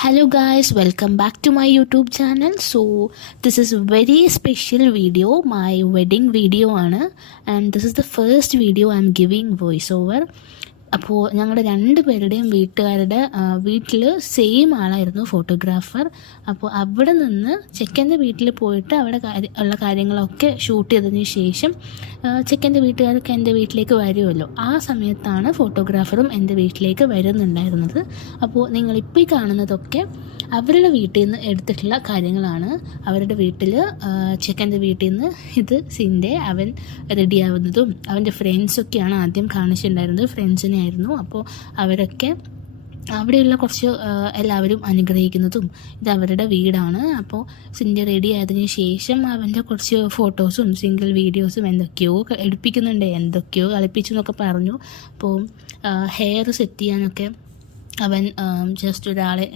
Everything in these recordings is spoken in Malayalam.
Hello guys, welcome back to my YouTube channel. So this is a very special video, my wedding video and this is the first video I'm giving voiceover. അപ്പോൾ ഞങ്ങളുടെ രണ്ടുപേരുടെയും വീട്ടുകാരുടെ വീട്ടിൽ സെയിം ആളായിരുന്നു ഫോട്ടോഗ്രാഫർ. അപ്പോൾ അവിടെ നിന്ന് ചെക്കൻ്റെ വീട്ടിൽ പോയിട്ട് അവിടെ ഉള്ള കാര്യങ്ങളൊക്കെ ഷൂട്ട് ചെയ്തതിന് ശേഷം ചെക്കൻ്റെ വീട്ടുകാരൊക്കെ എൻ്റെ വീട്ടിലേക്ക് വരുമല്ലോ, ആ സമയത്താണ് ഫോട്ടോഗ്രാഫറും എൻ്റെ വീട്ടിലേക്ക് വരുന്നുണ്ടായിരുന്നത്. അപ്പോൾ നിങ്ങളിപ്പോൾ ഈ കാണുന്നതൊക്കെ അവരുടെ വീട്ടിൽ നിന്ന് എടുത്തിട്ടുള്ള കാര്യങ്ങളാണ്. അവരുടെ വീട്ടിൽ ചെക്കൻ്റെ വീട്ടിൽ നിന്ന് ഇത് സിൻ്റെ അവൻ റെഡിയാവുന്നതും അവൻ്റെ ഫ്രണ്ട്സൊക്കെയാണ് ആദ്യം കാണിച്ചിട്ടുണ്ടായിരുന്നത്. ഫ്രണ്ട്സിനെ ആയിരുന്നു. അപ്പോൾ അവരൊക്കെ അവിടെയുള്ള കുറച്ച് എല്ലാവരും അനുഗ്രഹിക്കുന്നതും ഇത് അവരുടെ വീടാണ്. അപ്പോൾ സിൻ്റെ റെഡി ആയതിനു ശേഷം അവൻ്റെ കുറച്ച് ഫോട്ടോസും സിംഗിൾ വീഡിയോസും എന്തൊക്കെയോ എടുപ്പിക്കുന്നുണ്ട്, എന്തൊക്കെയോ കളിപ്പിച്ചു എന്നൊക്കെ പറഞ്ഞു. അപ്പോൾ ഹെയർ സെറ്റ് ചെയ്യാനൊക്കെ അവൻ ജസ്റ്റ് ഒരാളെ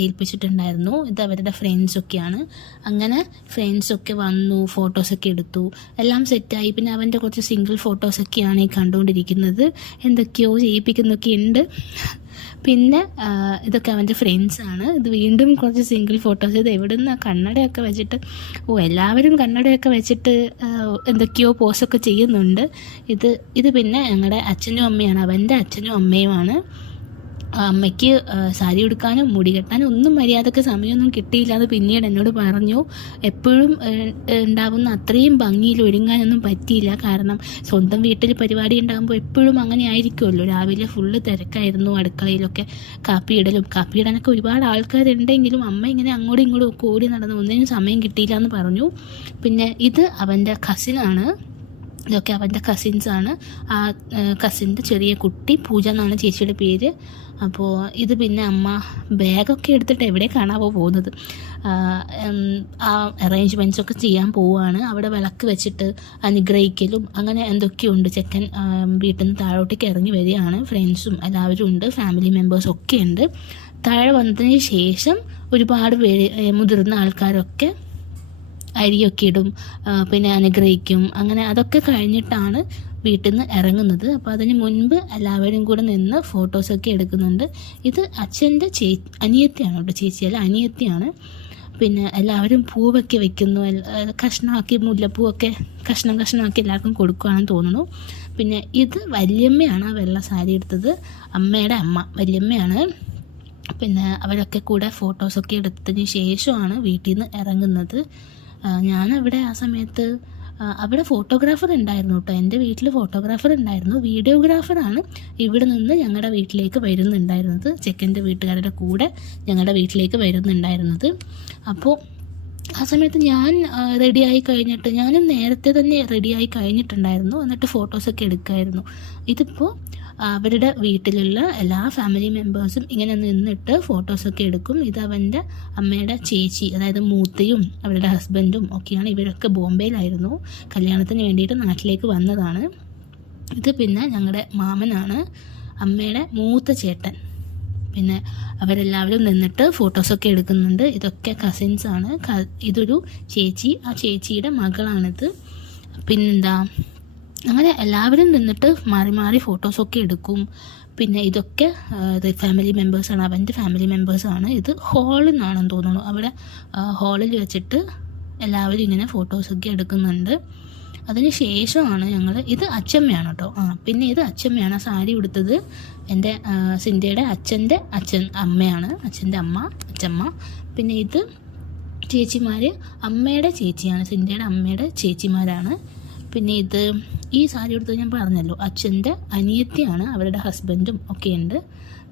ഏൽപ്പിച്ചിട്ടുണ്ടായിരുന്നു. ഇത് അവരുടെ ഫ്രണ്ട്സൊക്കെയാണ്. അങ്ങനെ ഫ്രണ്ട്സൊക്കെ വന്നു, ഫോട്ടോസൊക്കെ എടുത്തു, എല്ലാം സെറ്റായി. പിന്നെ അവൻ്റെ കുറച്ച് സിംഗിൾ ഫോട്ടോസൊക്കെയാണ് ഈ കണ്ടുകൊണ്ടിരിക്കുന്നത്. എന്തൊക്കെയോ ചെയ്യിപ്പിക്കുന്നൊക്കെ ഉണ്ട്. പിന്നെ ഇതൊക്കെ അവൻ്റെ ഫ്രണ്ട്സാണ്. ഇത് വീണ്ടും കുറച്ച് സിംഗിൾ ഫോട്ടോസ്. ഇത് എവിടെ നിന്നാണ് കണ്ണടയൊക്കെ വെച്ചിട്ട്, എല്ലാവരും കണ്ണടയൊക്കെ വെച്ചിട്ട് എന്തൊക്കെയോ പോസൊക്കെ ചെയ്യുന്നുണ്ട്. ഇത് പിന്നെ ഞങ്ങളുടെ അച്ഛനും അമ്മയാണ്, അവൻ്റെ അച്ഛനും അമ്മയുമാണ്. അമ്മയ്ക്ക് സാരി ഉടുക്കാനും മുടി കെട്ടാനും ഒന്നും മര്യാദക്ക് സമയമൊന്നും കിട്ടിയില്ല. അത് പിന്നീട് എന്നോട് പറഞ്ഞു. എപ്പോഴും ഉണ്ടാവുന്ന അത്രയും ഭംഗിയിൽ ഒരുങ്ങാനൊന്നും പറ്റിയില്ല. കാരണം സ്വന്തം വീട്ടിൽ പരിപാടി ഉണ്ടാകുമ്പോൾ എപ്പോഴും അങ്ങനെ ആയിരിക്കുമല്ലോ. രാവിലെ ഫുള്ള് തിരക്കായിരുന്നു, അടുക്കളയിലൊക്കെ കാപ്പിയിടാനൊക്കെ ഒരുപാട് ആൾക്കാരുണ്ടെങ്കിലും അമ്മ ഇങ്ങനെ അങ്ങോട്ടും ഇങ്ങോട്ടും ഒക്കെ ഓടി നടന്ന് ഒന്നിനും സമയം കിട്ടിയില്ല എന്ന് പറഞ്ഞു. പിന്നെ ഇത് അവൻ്റെ കസിനാണ്. ഇതൊക്കെ അവൻ്റെ കസിൻസാണ്. ആ കസിൻ്റെ ചെറിയ കുട്ടി പൂജ എന്നാണ് ചേച്ചിയുടെ പേര്. അപ്പോൾ ഇത് പിന്നെ അമ്മ ബാഗൊക്കെ എടുത്തിട്ട് എവിടെ കാണാവോ പോകുന്നത്. ആ അറേഞ്ച്മെൻറ്റ്സൊക്കെ ചെയ്യാൻ പോവുകയാണ്. അവിടെ വിളക്ക് വെച്ചിട്ട് അനുഗ്രഹിക്കലും അങ്ങനെ എന്തൊക്കെയുണ്ട്. ചെക്കൻ വീട്ടിൽ നിന്ന് താഴോട്ടേക്ക് ഇറങ്ങി വരികയാണ്. ഫ്രണ്ട്സും എല്ലാവരും ഉണ്ട്, ഫാമിലി മെമ്പേഴ്സും ഒക്കെ ഉണ്ട്. താഴെ വന്നതിന് ശേഷം ഒരുപാട് മുതിർന്ന ആൾക്കാരൊക്കെ അരിയൊക്കെ ഇടും, പിന്നെ അനുഗ്രഹിക്കും. അങ്ങനെ അതൊക്കെ കഴിഞ്ഞിട്ടാണ് വീട്ടിൽ നിന്ന് ഇറങ്ങുന്നത്. അപ്പോൾ അതിന് മുൻപ് എല്ലാവരും കൂടെ നിന്ന് ഫോട്ടോസൊക്കെ എടുക്കുന്നുണ്ട്. ഇത് അച്ഛൻ്റെ അനിയത്തിയാണ് കേട്ടോ, ചേച്ചിയല്ല അനിയത്തിയാണ്. പിന്നെ എല്ലാവരും പൂവൊക്കെ വെക്കുന്നു, കഷ്ണമാക്കി മുല്ലപ്പൂവൊക്കെ കഷ്ണമാക്കി എല്ലാവർക്കും കൊടുക്കുകയാണെന്ന് തോന്നുന്നു. പിന്നെ ഇത് വല്യമ്മയാണ് ആ വെള്ള സാരി എടുത്തത്, അമ്മയുടെ അമ്മ വല്യമ്മയാണ്. പിന്നെ അവരൊക്കെ കൂടെ ഫോട്ടോസൊക്കെ എടുത്തതിന് ശേഷമാണ് വീട്ടിൽ നിന്ന് ഇറങ്ങുന്നത്. ഞാനവിടെ ആ സമയത്ത് അവിടെ ഫോട്ടോഗ്രാഫർ ഉണ്ടായിരുന്നു കേട്ടോ, എൻ്റെ വീട്ടിൽ ഫോട്ടോഗ്രാഫർ ഉണ്ടായിരുന്നു. വീഡിയോഗ്രാഫറാണ് ഇവിടെ നിന്ന് ഞങ്ങളുടെ വീട്ടിലേക്ക് വരുന്നുണ്ടായിരുന്നത്, ചെക്കൻ്റെ വീട്ടുകാരുടെ കൂടെ ഞങ്ങളുടെ വീട്ടിലേക്ക് വരുന്നുണ്ടായിരുന്നത്. അപ്പോൾ ആ സമയത്ത് ഞാൻ റെഡിയായി കഴിഞ്ഞിട്ട്, ഞാനും നേരത്തെ തന്നെ റെഡിയായി കഴിഞ്ഞിട്ടുണ്ടായിരുന്നു, എന്നിട്ട് ഫോട്ടോസൊക്കെ എടുക്കുമായിരുന്നു. ഇതിപ്പോൾ അവരുടെ വീട്ടിലുള്ള എല്ലാ ഫാമിലി മെമ്പേഴ്സും ഇങ്ങനെ നിന്നിട്ട് ഫോട്ടോസൊക്കെ എടുക്കും. ഇത് അവൻ്റെ അമ്മയുടെ ചേച്ചി, അതായത് മൂത്തയും അവരുടെ ഹസ്ബൻഡും ഒക്കെയാണ്. ഇവരൊക്കെ ബോംബെയിലായിരുന്നു, കല്യാണത്തിന് വേണ്ടിയിട്ട് നാട്ടിലേക്ക് വന്നതാണ്. ഇത് പിന്നെ ഞങ്ങളുടെ മാമനാണ്, അമ്മയുടെ മൂത്ത ചേട്ടൻ. പിന്നെ അവരെല്ലാവരും നിന്നിട്ട് ഫോട്ടോസൊക്കെ എടുക്കുന്നുണ്ട്. ഇതൊക്കെ കസിൻസാണ്. ഇതൊരു ചേച്ചി, ആ ചേച്ചിയുടെ മകളാണിത്. പിന്നെന്താ, അങ്ങനെ എല്ലാവരും നിന്നിട്ട് മാറി മാറി ഫോട്ടോസൊക്കെ എടുക്കും. പിന്നെ ഇതൊക്കെ ഫാമിലി മെമ്പേഴ്സാണ്, അവൻ്റെ ഫാമിലി മെമ്പേഴ്സാണ്. ഇത് ഹാളിൽ നിന്നാണെന്ന് തോന്നുന്നു. അവിടെ ഹാളിൽ വെച്ചിട്ട് എല്ലാവരും ഇങ്ങനെ ഫോട്ടോസൊക്കെ എടുക്കുന്നുണ്ട്. അതിന് ശേഷമാണ് ഇത് അച്ചമ്മയാണ് കേട്ടോ. പിന്നെ ഇത് അച്ചമ്മയാണ് സാരി ഉടുത്തത്. എൻ്റെ സിൻ്റെയുടെ അച്ഛൻ്റെ അമ്മയാണ്, അച്ഛൻ്റെ അച്ചമ്മ. പിന്നെ ഇത് ചേച്ചിമാർ, അമ്മയുടെ ചേച്ചിയാണ്, സിൻ്റെയുടെ അമ്മയുടെ ചേച്ചിമാരാണ്. പിന്നെ ഇത് ഈ സാരി ഉടുത്തത് ഞാൻ പറഞ്ഞല്ലോ, അച്ഛൻ്റെ അനിയത്തിയാണ്, അവരുടെ ഹസ്ബൻഡും ഒക്കെ ഉണ്ട്.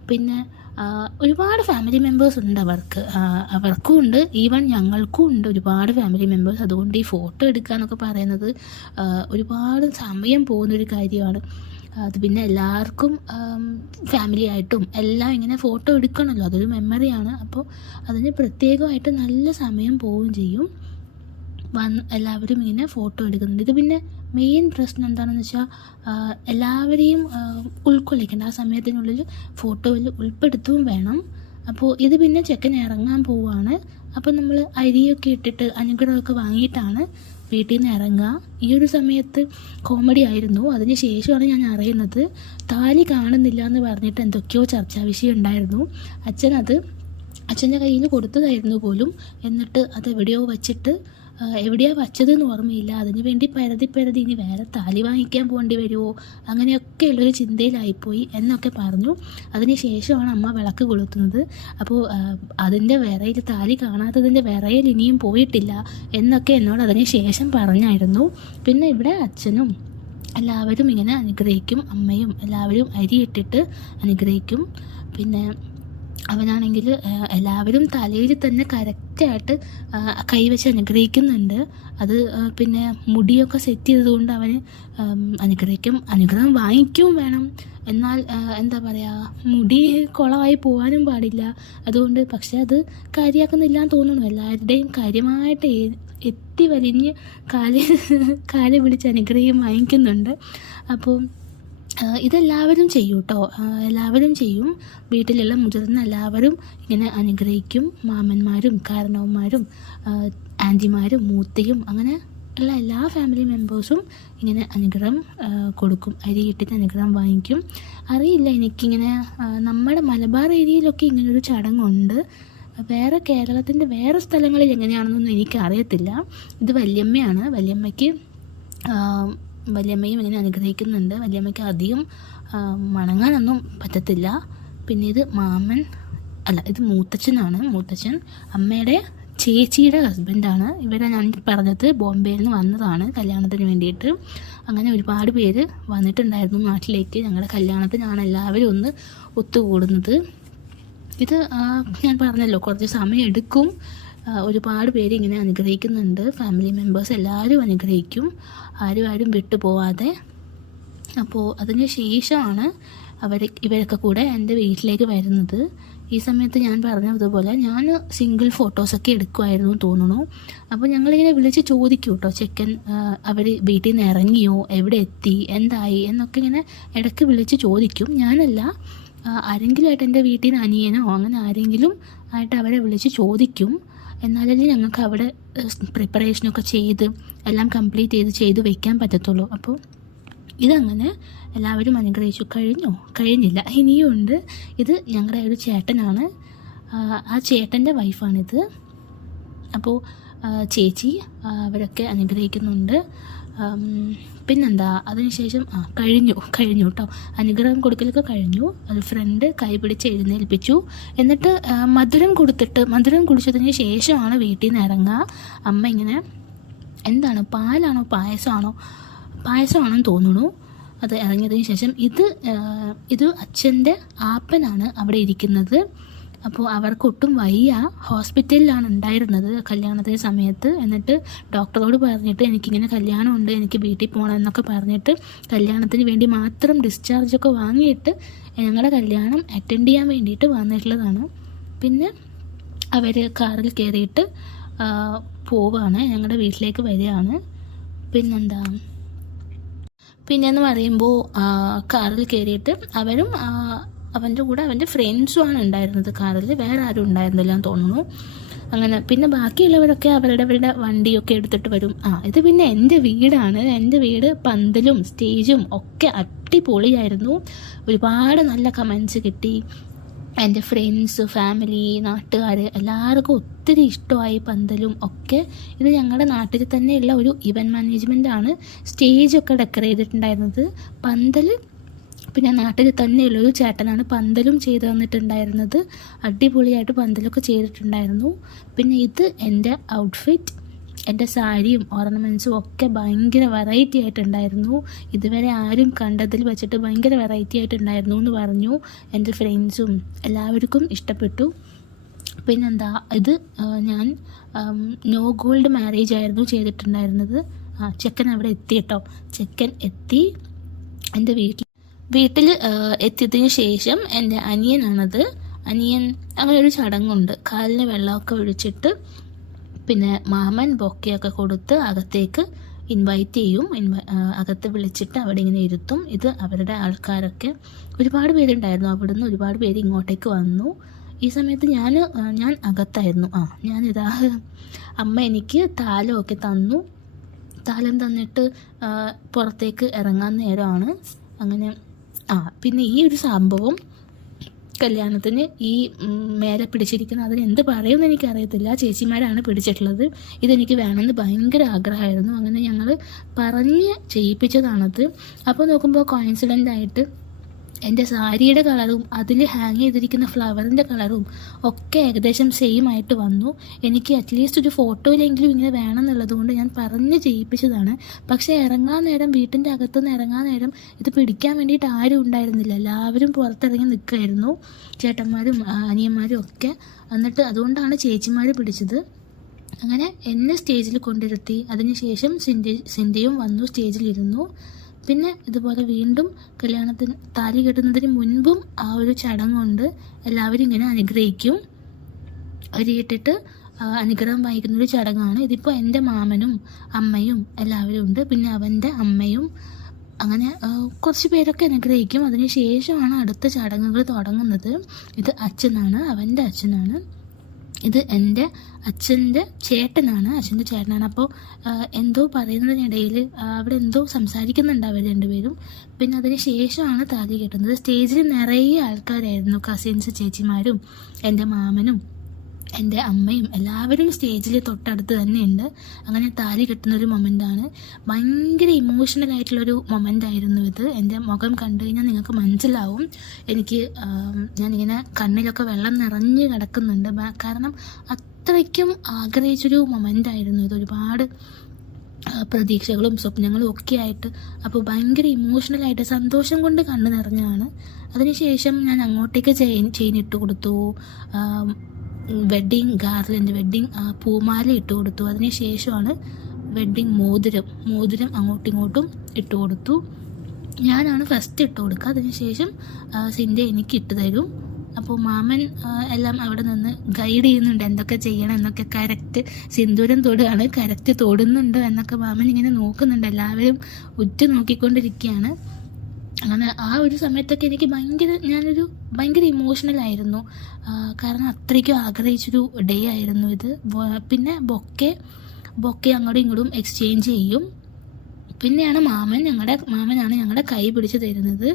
പിന്നെ ഒരുപാട് ഫാമിലി മെമ്പേഴ്സ് ഉണ്ട് അവർക്കും ഉണ്ട്, ഈവൻ ഞങ്ങൾക്കും ഉണ്ട് ഒരുപാട് ഫാമിലി മെമ്പേഴ്സ്. അതുകൊണ്ട് ഈ ഫോട്ടോ എടുക്കാനൊക്കെ പറയുന്നത് ഒരുപാട് സമയം പോകുന്നൊരു കാര്യമാണ്. അത് പിന്നെ എല്ലാവർക്കും ഫാമിലി ആയിട്ടും എല്ലാം ഇങ്ങനെ ഫോട്ടോ എടുക്കണമല്ലോ, അതൊരു മെമ്മറിയാണ്. അപ്പോൾ അതിന് പ്രത്യേകമായിട്ട് നല്ല സമയം പോവുകയും ചെയ്യും. എല്ലാവരും ഇങ്ങനെ ഫോട്ടോ എടുക്കുന്നുണ്ട്. ഇത് പിന്നെ മെയിൻ പ്രശ്നം എന്താണെന്ന് വെച്ചാൽ എല്ലാവരെയും ഉൾക്കൊള്ളിക്കേണ്ട, ആ സമയത്തിനുള്ളിൽ ഫോട്ടോയിൽ ഉൾപ്പെടുത്തുകയും വേണം. അപ്പോൾ ഇത് പിന്നെ ചെക്കൻ ഇറങ്ങാൻ പോവുകയാണ്. അപ്പോൾ നമ്മൾ അരിയൊക്കെ ഇട്ടിട്ട് അനുഗ്രഹമൊക്കെ വാങ്ങിയിട്ടാണ് വീട്ടിൽ നിന്ന് ഇറങ്ങുക. ഈ ഒരു സമയത്ത് കോമഡി ആയിരുന്നു. അതിന് ശേഷമാണ് ഞാൻ അറിയുന്നത് താലി കാണുന്നില്ല എന്ന് പറഞ്ഞിട്ട് എന്തൊക്കെയോ ചർച്ചാ വിഷയം ഉണ്ടായിരുന്നു. അച്ഛൻ അത് അച്ഛൻ്റെ കയ്യിൽ കൊടുത്തതായിരുന്നു പോലും. എന്നിട്ട് അതെവിടെയോ വച്ചിട്ട് എവിടെയാണ് വച്ചതെന്ന് ഓർമ്മയില്ല. അതിന് വേണ്ടി പരതി ഇനി വേറെ താലി വാങ്ങിക്കാൻ പോകേണ്ടി വരുമോ, അങ്ങനെയൊക്കെയുള്ളൊരു ചിന്തയിലായിപ്പോയി എന്നൊക്കെ പറഞ്ഞു. അതിന് ശേഷമാണ് അമ്മ വിളക്ക് കൊളുത്തുന്നത്. അപ്പോൾ അതിൻ്റെ വിറയിൽ, താലി കാണാത്തതിൻ്റെ വിറയിൽ ഇനിയും പോയിട്ടില്ല എന്നൊക്കെ എന്നോട് അതിന് ശേഷം പറഞ്ഞായിരുന്നു. പിന്നെ ഇവിടെ അച്ഛനും എല്ലാവരും ഇങ്ങനെ അനുഗ്രഹിക്കും, അമ്മയും എല്ലാവരും അരിയിട്ടിട്ട് അനുഗ്രഹിക്കും. പിന്നെ അവനാണെങ്കിൽ എല്ലാവരും തലയിൽ തന്നെ കറക്റ്റായിട്ട് കൈവച്ച് അനുഗ്രഹിക്കുന്നുണ്ട്. അത് പിന്നെ മുടിയൊക്കെ സെറ്റ് ചെയ്തതുകൊണ്ട് അവന് അനുഗ്രഹം വാങ്ങിക്കുകയും വേണം. എന്നാൽ എന്താ പറയുക, മുടി കുളമായി പോകാനും പാടില്ല. അതുകൊണ്ട് പക്ഷെ അത് കാര്യമാക്കുന്നില്ല എന്ന് തോന്നുന്നു. എല്ലാവരുടെയും കാര്യമായിട്ട് എത്തി വലിഞ്ഞ് കാല് പിടിച്ച് അനുഗ്രഹം വാങ്ങിക്കുന്നുണ്ട്. അപ്പോൾ ഇതെല്ലാവരും ചെയ്യും കേട്ടോ, എല്ലാവരും ചെയ്യും. വീട്ടിലുള്ള മുതിർന്ന എല്ലാവരും ഇങ്ങനെ അനുഗ്രഹിക്കും. മാമന്മാരും കാരണവന്മാരും ആൻറ്റിമാരും മൂത്തയും അങ്ങനെ ഉള്ള എല്ലാ ഫാമിലി മെമ്പേഴ്സും ഇങ്ങനെ അനുഗ്രഹം കൊടുക്കും, അരിയിട്ടിട്ട് അനുഗ്രഹം വാങ്ങിക്കും. അറിയില്ല, എനിക്കിങ്ങനെ നമ്മുടെ മലബാർ ഏരിയയിലൊക്കെ ഇങ്ങനൊരു ചടങ്ങുണ്ട്. വേറെ കേരളത്തിൻ്റെ വേറെ സ്ഥലങ്ങളിൽ എങ്ങനെയാണെന്നൊന്നും എനിക്കറിയത്തില്ല. ഇത് വല്യമ്മയാണ്. വല്യമ്മയും ഇങ്ങനെ അനുഗ്രഹിക്കുന്നുണ്ട്. വല്യമ്മയ്ക്ക് അധികം മണങ്ങാനൊന്നും പറ്റത്തില്ല. പിന്നെ ഇത് ഇത് മൂത്തച്ഛനാണ്. മൂത്തച്ഛൻ അമ്മയുടെ ചേച്ചിയുടെ ഹസ്ബൻഡാണ്. ഇവരെ ഞാൻ പറഞ്ഞത് ബോംബെയിൽ നിന്ന് വന്നതാണ് കല്യാണത്തിന് വേണ്ടിയിട്ട്. അങ്ങനെ ഒരുപാട് പേര് വന്നിട്ടുണ്ടായിരുന്നു നാട്ടിലേക്ക്. ഞങ്ങളുടെ കല്യാണത്തിനാണ് എല്ലാവരും ഒന്ന് ഒത്തുകൂടുന്നത്. ഇത് ഞാൻ പറഞ്ഞല്ലോ, കുറച്ച് സമയം എടുക്കും. ഒരുപാട് പേര് ഇങ്ങനെ അനുഗ്രഹിക്കുന്നുണ്ട്. ഫാമിലി മെമ്പേഴ്സ് എല്ലാവരും അനുഗ്രഹിക്കും, ആരും വിട്ടു പോവാതെ. അപ്പോൾ അതിന് ശേഷമാണ് ഇവരൊക്കെ കൂടെ എൻ്റെ വീട്ടിലേക്ക് വരുന്നത്. ഈ സമയത്ത് ഞാൻ പറഞ്ഞതുപോലെ ഞാൻ സിംഗിൾ ഫോട്ടോസൊക്കെ എടുക്കുമായിരുന്നു തോന്നുന്നു. അപ്പോൾ ഞങ്ങളിങ്ങനെ വിളിച്ച് ചോദിക്കും കേട്ടോ, ചെക്കൻ അവർ വീട്ടിൽ നിന്ന് ഇറങ്ങിയോ, എവിടെ എത്തി, എന്തായി എന്നൊക്കെ ഇങ്ങനെ ഇടയ്ക്ക് വിളിച്ച് ചോദിക്കും. ഞാനല്ല, ആരെങ്കിലും ആയിട്ട് എൻ്റെ വീട്ടിൽ നിന്ന് അനിയനോ അങ്ങനെ ആരെങ്കിലും ആയിട്ട് അവരെ വിളിച്ച് ചോദിക്കും. എന്നാലല്ലേ ഞങ്ങൾക്ക് അവിടെ പ്രിപ്പറേഷനൊക്കെ ചെയ്ത് എല്ലാം കംപ്ലീറ്റ് ചെയ്ത് വെക്കാൻ പറ്റത്തുള്ളൂ. അപ്പോൾ ഇതങ്ങനെ എല്ലാവരും അനുഗ്രഹിച്ചു. കഴിഞ്ഞില്ല, ഇനിയും ഉണ്ട്. ഇത് ഞങ്ങളുടെ ഒരു ചേട്ടനാണ്, ആ ചേട്ടൻ്റെ വൈഫാണിത്. അപ്പോൾ ചേച്ചി അവരൊക്കെ അനുഗ്രഹിക്കുന്നുണ്ട്. പിന്നെന്താ, അതിനുശേഷം കഴിഞ്ഞു കേട്ടോ, അനുഗ്രഹം കൊടുക്കലൊക്കെ കഴിഞ്ഞു. അത് ഫ്രണ്ട് കൈ പിടിച്ച് എഴുന്നേൽപ്പിച്ചു. എന്നിട്ട് മധുരം കുടിച്ചതിന് ശേഷമാണ് വീട്ടിൽ നിന്ന് ഇറങ്ങുക. അമ്മ ഇങ്ങനെ എന്താണ്, പാലാണോ പായസമാണെന്ന് തോന്നുന്നു. അത് ഇറങ്ങിയതിന് ശേഷം ഇത് അച്ഛൻ്റെ ആപ്പനാണ് അവിടെ ഇരിക്കുന്നത്. അപ്പോൾ അവർക്കൊട്ടും വയ്യ, ഹോസ്പിറ്റലിലാണ് ഉണ്ടായിരുന്നത് കല്യാണത്തിന് സമയത്ത്. എന്നിട്ട് ഡോക്ടറോട് പറഞ്ഞിട്ട് എനിക്കിങ്ങനെ കല്യാണമുണ്ട്, എനിക്ക് വീട്ടിൽ പോകണം എന്നൊക്കെ പറഞ്ഞിട്ട് കല്യാണത്തിന് വേണ്ടി മാത്രം ഡിസ്ചാർജൊക്കെ വാങ്ങിയിട്ട് ഞങ്ങളുടെ കല്യാണം അറ്റൻഡ് ചെയ്യാൻ വേണ്ടിയിട്ട് വന്നിട്ടുള്ളതാണ്. പിന്നെ അവർ കാറിൽ കയറിയിട്ട് പോവുകയാണ്, ഞങ്ങളുടെ വീട്ടിലേക്ക് വരികയാണ്. പിന്നെയെന്ന് പറയുമ്പോൾ കാറിൽ കയറിയിട്ട് അവരും അവൻ്റെ കൂടെ അവൻ്റെ ഫ്രണ്ട്സുമാണ് ഉണ്ടായിരുന്നത് കാറിൽ, വേറെ ആരും ഉണ്ടായിരുന്നില്ല എന്ന് തോന്നുന്നു. അങ്ങനെ പിന്നെ ബാക്കിയുള്ളവരൊക്കെ അവരുടെ വണ്ടിയൊക്കെ എടുത്തിട്ട് വരും. ഇത് പിന്നെ എൻ്റെ വീടാണ്. എൻ്റെ വീട് പന്തലും സ്റ്റേജും ഒക്കെ അടിപൊളിയായിരുന്നു. ഒരുപാട് നല്ല കമൻസ് കിട്ടി. എൻ്റെ ഫ്രണ്ട്സ്, ഫാമിലി, നാട്ടുകാർ എല്ലാവർക്കും ഒത്തിരി ഇഷ്ടമായി പന്തലും ഒക്കെ. ഇത് ഞങ്ങളുടെ നാട്ടിൽ തന്നെയുള്ള ഒരു ഇവൻറ്റ് മാനേജ്മെൻറ്റാണ് സ്റ്റേജൊക്കെ ഡെക്കറേറ്റ് ചെയ്തിട്ടുണ്ടായിരുന്നത്. പന്തൽ പിന്നെ നാട്ടിൽ തന്നെയുള്ളൊരു ചേട്ടനാണ് പന്തലും ചെയ്ത് തന്നിട്ടുണ്ടായിരുന്നത്. അടിപൊളിയായിട്ട് പന്തലൊക്കെ ചെയ്തിട്ടുണ്ടായിരുന്നു. പിന്നെ ഇത് എൻ്റെ ഔട്ട്ഫിറ്റ്, എൻ്റെ സാരിയും ഓർണമെൻറ്റ്സും ഒക്കെ ഭയങ്കര വെറൈറ്റി ആയിട്ടുണ്ടായിരുന്നു. ഇതുവരെ ആരും കണ്ടതിൽ വെച്ചിട്ട് ഭയങ്കര വെറൈറ്റി ആയിട്ടുണ്ടായിരുന്നു എന്ന് പറഞ്ഞു എൻ്റെ ഫ്രണ്ട്സും. എല്ലാവർക്കും ഇഷ്ടപ്പെട്ടു. പിന്നെന്താ, ഇത് ഞാൻ നോ ഗോൾഡ് മാരേജ് ആയിരുന്നു ചെയ്തിട്ടുണ്ടായിരുന്നത്. ചെക്കൻ അവിടെ എത്തി കേട്ടോ. ചെക്കൻ എത്തി എൻ്റെ വീട്ടിൽ എത്തിയതിന് ശേഷം എൻ്റെ അനിയനാണത്. അങ്ങനെ ഒരു ചടങ്ങുണ്ട്. കാലിന് വെള്ളമൊക്കെ ഒഴിച്ചിട്ട് പിന്നെ മാമൻ ബൊക്കെയൊക്കെ കൊടുത്ത് അകത്തേക്ക് ഇൻവൈറ്റ് ചെയ്യും. അകത്ത് വിളിച്ചിട്ട് അവിടെ ഇങ്ങനെ ഇരുത്തും. ഇത് അവരുടെ ആൾക്കാരൊക്കെ ഒരുപാട് പേരുണ്ടായിരുന്നു. അവിടുന്ന് ഒരുപാട് പേര് ഇങ്ങോട്ടേക്ക് വന്നു. ഈ സമയത്ത് ഞാൻ അകത്തായിരുന്നു. ഞാനിതാ അമ്മ എനിക്ക് താലമൊക്കെ തന്നു. താലം തന്നിട്ട് പുറത്തേക്ക് ഇറങ്ങാൻ നേരമാണ്. അങ്ങനെ പിന്നെ ഈ ഒരു സംഭവം കല്യാണത്തിന് ഈ മേലെ പിടിച്ചിരിക്കുന്ന അതിന് എന്ത് പറയുമെന്ന് എനിക്കറിയത്തില്ല. ചേച്ചിമാരാണ് പിടിച്ചിട്ടുള്ളത്. ഇതെനിക്ക് വേണമെന്ന് ഭയങ്കര ആഗ്രഹമായിരുന്നു. അങ്ങനെ ഞങ്ങൾ പറഞ്ഞ് ചെയ്യിപ്പിച്ചതാണത്. അപ്പോൾ നോക്കുമ്പോൾ കോയിൻസിഡൻ്റ് ആയിട്ട് എൻ്റെ സാരിയുടെ കളറും അതിൽ ഹാങ് ചെയ്തിരിക്കുന്ന ഫ്ലവറിൻ്റെ കളറും ഒക്കെ ഏകദേശം സെയിം ആയിട്ട് വന്നു. എനിക്ക് അറ്റ്ലീസ്റ്റ് ഒരു ഫോട്ടോയിലെങ്കിലും ഇങ്ങനെ വേണം എന്നുള്ളത് കൊണ്ട് ഞാൻ പറഞ്ഞ് ചെയ്യിപ്പിച്ചതാണ്. പക്ഷേ ഇറങ്ങാൻ നേരം, വീട്ടിൻ്റെ അകത്തുനിന്ന് ഇറങ്ങാൻ നേരം ഇത് പിടിക്കാൻ വേണ്ടിയിട്ട് ആരും ഉണ്ടായിരുന്നില്ല. എല്ലാവരും പുറത്തിറങ്ങി നിൽക്കുമായിരുന്നു, ചേട്ടന്മാരും അനിയന്മാരും ഒക്കെ. എന്നിട്ട് അതുകൊണ്ടാണ് ചേച്ചിമാർ പിടിച്ചത്. അങ്ങനെ എന്നെ സ്റ്റേജിൽ കൊണ്ടിരുത്തി. അതിനുശേഷം സിന്ധിയും വന്നു, സ്റ്റേജിലിരുന്നു. പിന്നെ ഇതുപോലെ വീണ്ടും കല്യാണത്തിന് താലി കെട്ടുന്നതിന് മുൻപും ആ ഒരു ചടങ്ങുണ്ട്. എല്ലാവരും ഇങ്ങനെ അനുഗ്രഹിക്കും. അരിയിട്ടിട്ട് അനുഗ്രഹം വായിക്കുന്നൊരു ചടങ്ങാണ്. ഇതിപ്പോൾ എൻ്റെ മാമനും അമ്മയും എല്ലാവരും ഉണ്ട്, പിന്നെ അവൻ്റെ അമ്മയും, അങ്ങനെ കുറച്ച് പേരൊക്കെ അനുഗ്രഹിക്കും. അതിന് ശേഷമാണ് അടുത്ത ചടങ്ങുകൾ തുടങ്ങുന്നത്. ഇത് അച്ഛനാണ്, അവൻ്റെ അച്ഛനാണ്. ഇത് എൻ്റെ അച്ഛൻ്റെ ചേട്ടനാണ്, അച്ഛൻ്റെ ചേട്ടനാണ്. അപ്പോൾ എന്തോ പറയുന്നതിനിടയിൽ അവിടെ എന്തോ സംസാരിക്കുന്നുണ്ട് അവർ രണ്ടുപേരും. പിന്നെ അതിന് ശേഷമാണ് താലി കെട്ടുന്നത്. സ്റ്റേജിൽ നിറയെ ആൾക്കാരായിരുന്നു, കസിൻസ്, ചേച്ചിമാരും എൻ്റെ മാമനും എൻ്റെ അമ്മയും എല്ലാവരും സ്റ്റേജിൽ തൊട്ടടുത്ത് തന്നെയുണ്ട്. അങ്ങനെ താലി കെട്ടുന്നൊരു മൊമെൻ്റാണ്. ഭയങ്കര ഇമോഷണലായിട്ടുള്ളൊരു മൊമെൻ്റായിരുന്നു ഇത്. എൻ്റെ മുഖം കണ്ടു കഴിഞ്ഞാൽ നിങ്ങൾക്ക് മനസ്സിലാവും. ഞാനിങ്ങനെ കണ്ണിലൊക്കെ വെള്ളം നിറഞ്ഞ് കിടക്കുന്നുണ്ട്. കാരണം അത്രയ്ക്കും ആഗ്രഹിച്ചൊരു മൊമെൻ്റായിരുന്നു ഇത്. ഒരുപാട് പ്രതീക്ഷകളും സ്വപ്നങ്ങളും ഒക്കെ ആയിട്ട്. അപ്പോൾ ഭയങ്കര ഇമോഷണലായിട്ട് സന്തോഷം കൊണ്ട് കണ്ണു നിറഞ്ഞാണ്. അതിനുശേഷം ഞാൻ അങ്ങോട്ടേക്ക് ചെയിൻ ഇട്ട് കൊടുത്തു, വെഡ്ഡിങ് ഗാർലൻഡ്, വെഡ്ഡിങ് പൂമാല ഇട്ട് കൊടുത്തു. അതിനുശേഷമാണ് വെഡ്ഡിങ് മോതിരം അങ്ങോട്ടും ഇങ്ങോട്ടും ഇട്ട് കൊടുത്തു. ഞാനാണ് ഫസ്റ്റ് ഇട്ട് കൊടുക്കുക. അതിനുശേഷം സിന്ധ്യ എനിക്ക് ഇട്ട് തരും. അപ്പോൾ മാമൻ എല്ലാം അവിടെ നിന്ന് ഗൈഡ് ചെയ്യുന്നുണ്ട്, എന്തൊക്കെ ചെയ്യണം എന്നൊക്കെ. കറക്റ്റ് സിന്ദൂരം തൊടുകയാണ്, കറക്റ്റ് തൊടുന്നുണ്ട് എന്നൊക്കെ മാമൻ ഇങ്ങനെ നോക്കുന്നുണ്ട്. എല്ലാവരും ഉറ്റു നോക്കിക്കൊണ്ടിരിക്കുകയാണ്. അങ്ങനെ ആ ഒരു സമയത്തൊക്കെ എനിക്ക് ഞാനൊരു ഭയങ്കര ഇമോഷണലായിരുന്നു. കാരണം അത്രയ്ക്കും ആഗ്രഹിച്ചൊരു ഡേ ആയിരുന്നു ഇത്. പിന്നെ ബൊക്കെ അങ്ങോട്ടും ഇങ്ങോട്ടും എക്സ്ചേഞ്ച് ചെയ്യും. പിന്നെയാണ് മാമനാണ് ഞങ്ങളുടെ കൈ പിടിച്ച് തരുന്നത്.